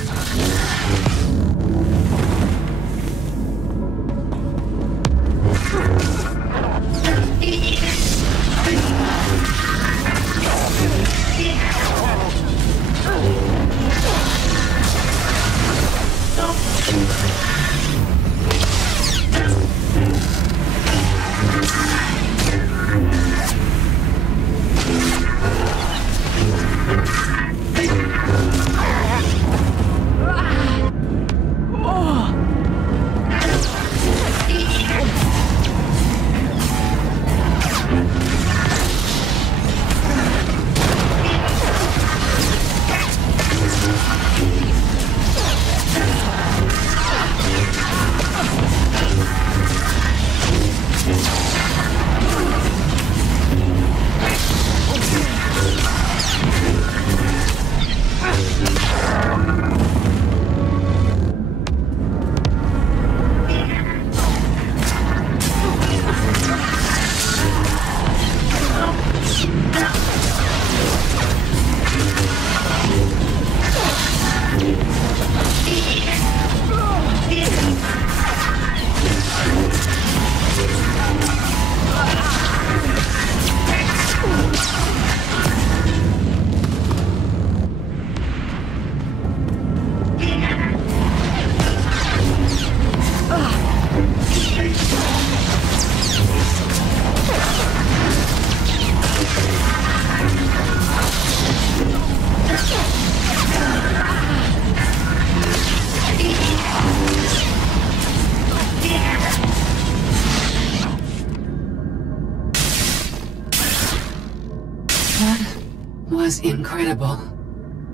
Was incredible.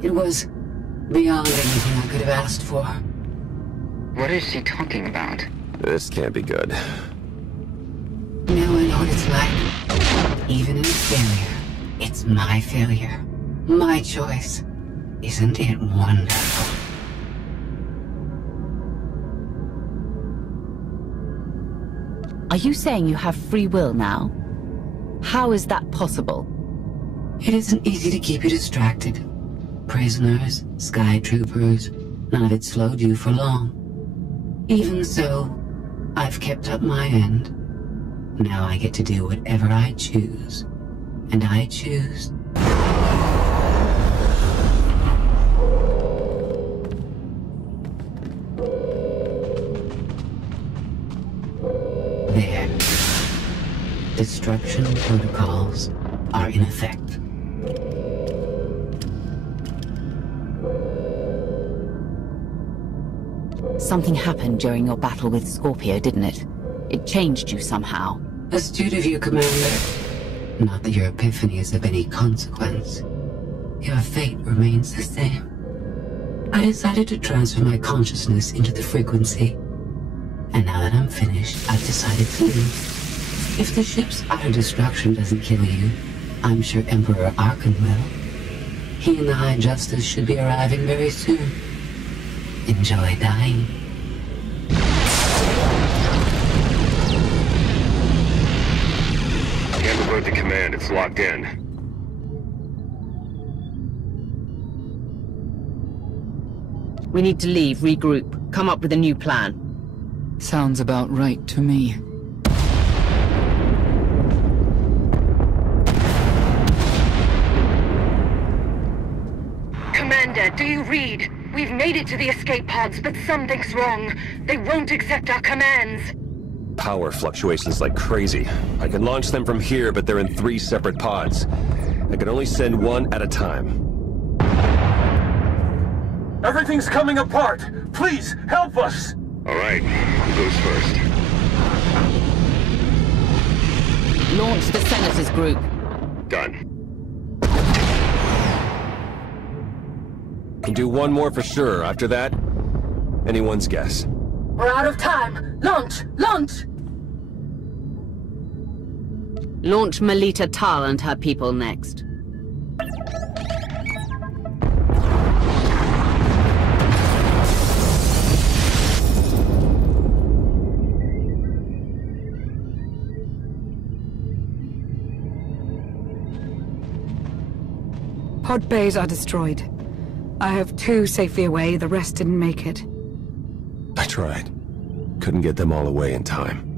It was beyond anything I could have asked for. What is she talking about? This can't be good. Now I know what it's like. Even in failure, it's my failure. My choice. Isn't it wonderful? Are you saying you have free will now? How is that possible? It isn't easy to keep you distracted. Prisoners, sky troopers, none of it slowed you for long. Even so, I've kept up my end. Now I get to do whatever I choose. And I choose... There. Destruction protocols are in effect. Something happened during your battle with Scorpio, didn't it? It changed you somehow. Astute of you, Commander. Not that your epiphany is of any consequence. Your fate remains the same. I decided to transfer my consciousness into the frequency. And now that I'm finished, I've decided to leave. If the ship's utter destruction doesn't kill you, I'm sure Emperor Arkan will. He and the High Justice should be arriving very soon. Enjoy dying. Can't avert the command, it's locked in. We need to leave, regroup, come up with a new plan. Sounds about right to me. Commander, do you read? We've made it to the escape pods, but something's wrong. They won't accept our commands. Power fluctuations like crazy. I can launch them from here, but they're in 3 separate pods. I can only send one at a time. Everything's coming apart! Please, help us! All right, who goes first? Launch the Senators group. Done. Can do one more for sure. After that, anyone's guess. We're out of time! Launch! Launch! Launch Melita Tal and her people next. Pod bays are destroyed. I have 2 safely away, the rest didn't make it. I tried. Couldn't get them all away in time.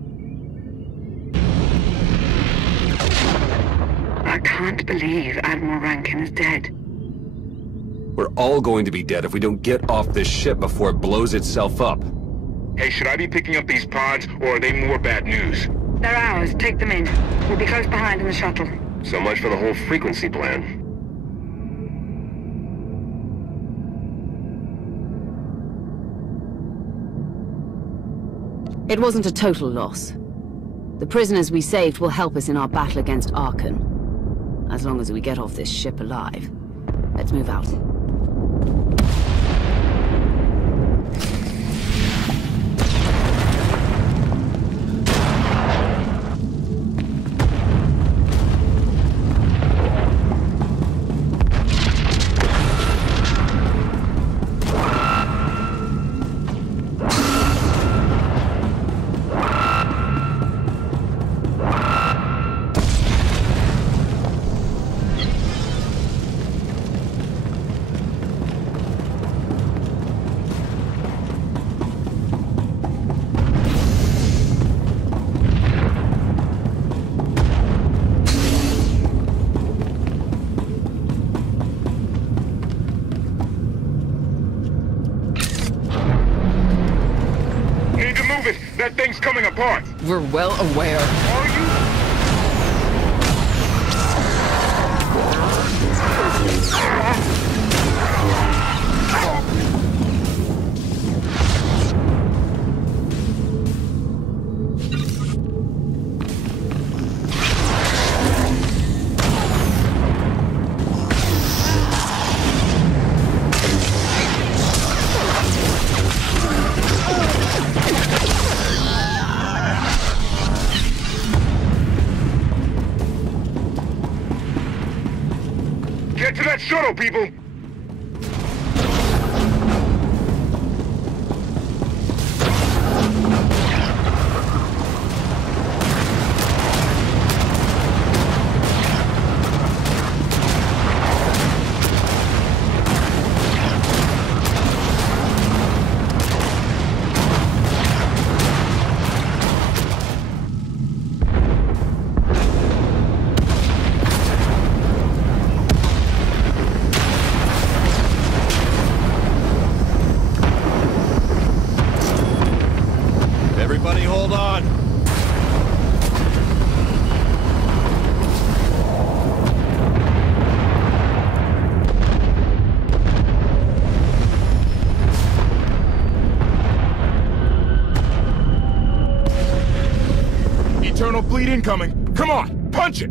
I can't believe Admiral Rankin is dead. We're all going to be dead if we don't get off this ship before it blows itself up. Hey, should I be picking up these pods, or are they more bad news? They're ours. Take them in. We'll be close behind in the shuttle. So much for the whole frequency plan. It wasn't a total loss. The prisoners we saved will help us in our battle against Archon. As long as we get off this ship alive. Let's move out. That thing's coming apart! We're well aware. Are you? Get to that shuttle, people! Everybody hold on. Eternal bleed incoming! Come on, punch it!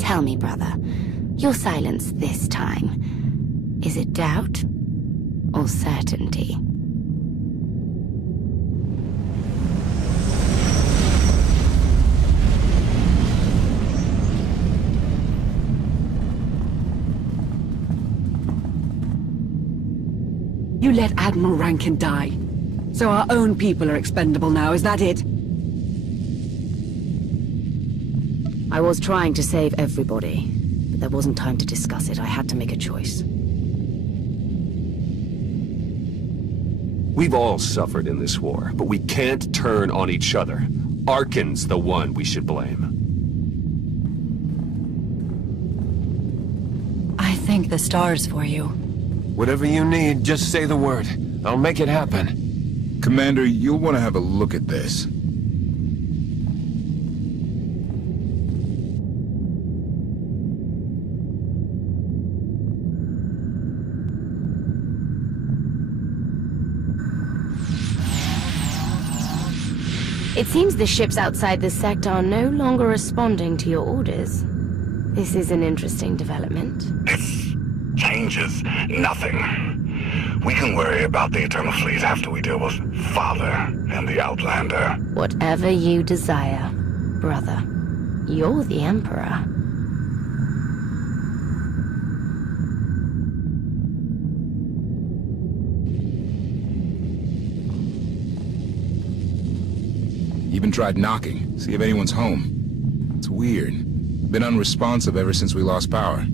Tell me, brother, your silence this time, is it doubt or certainty? You let Admiral Rankin die. So our own people are expendable now, is that it? I was trying to save everybody, but there wasn't time to discuss it. I had to make a choice. We've all suffered in this war, but we can't turn on each other. Arcann's the one we should blame. I thank the stars for you. Whatever you need, just say the word. I'll make it happen. Commander, you'll want to have a look at this. It seems the ships outside this sector are no longer responding to your orders. This is an interesting development. This changes nothing. We can worry about the Eternal Fleet after we deal with Father and the Outlander. Whatever you desire, brother. You're the Emperor. Even tried knocking, see if anyone's home. It's weird. Been unresponsive ever since we lost power.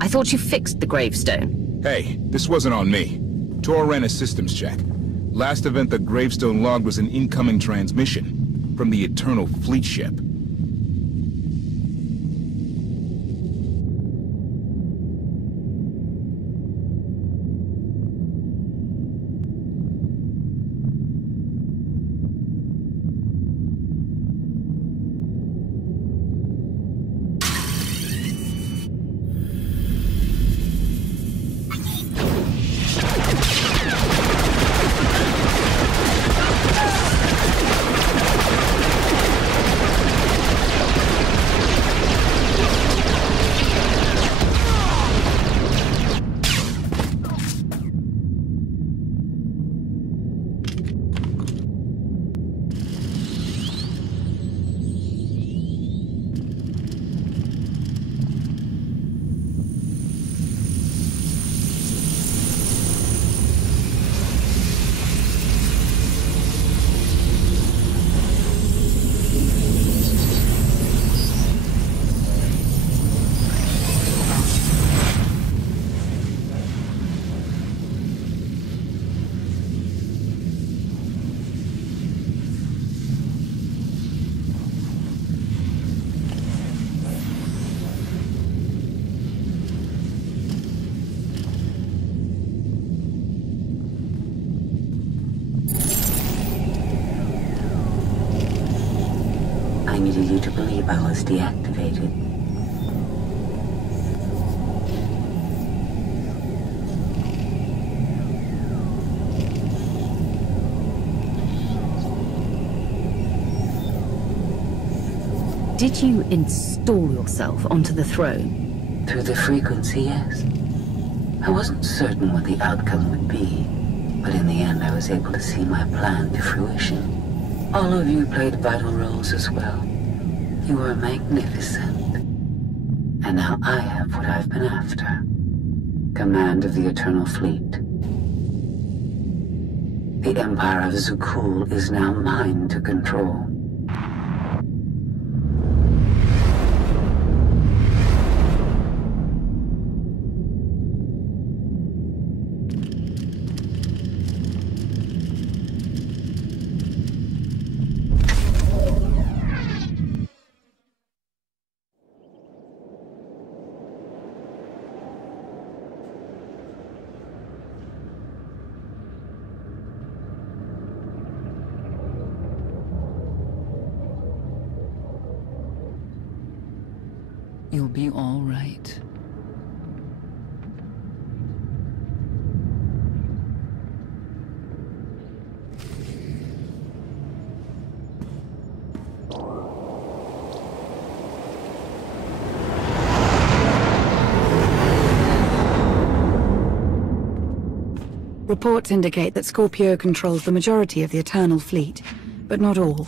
I thought you fixed the gravestone. Hey, this wasn't on me. Tor ran a systems check. Last event the gravestone logged was an incoming transmission from the Eternal Fleet ship. I needed you to believe I was deactivated. Did you install yourself onto the throne? Through the frequency, yes. I wasn't certain what the outcome would be, but in the end I was able to see my plan to fruition. All of you played vital roles as well. You were magnificent. And now I have what I've been after. Command of the Eternal Fleet. The Empire of Zukul is now mine to control. You'll be all right. Reports indicate that Scorpio controls the majority of the Eternal Fleet, but not all.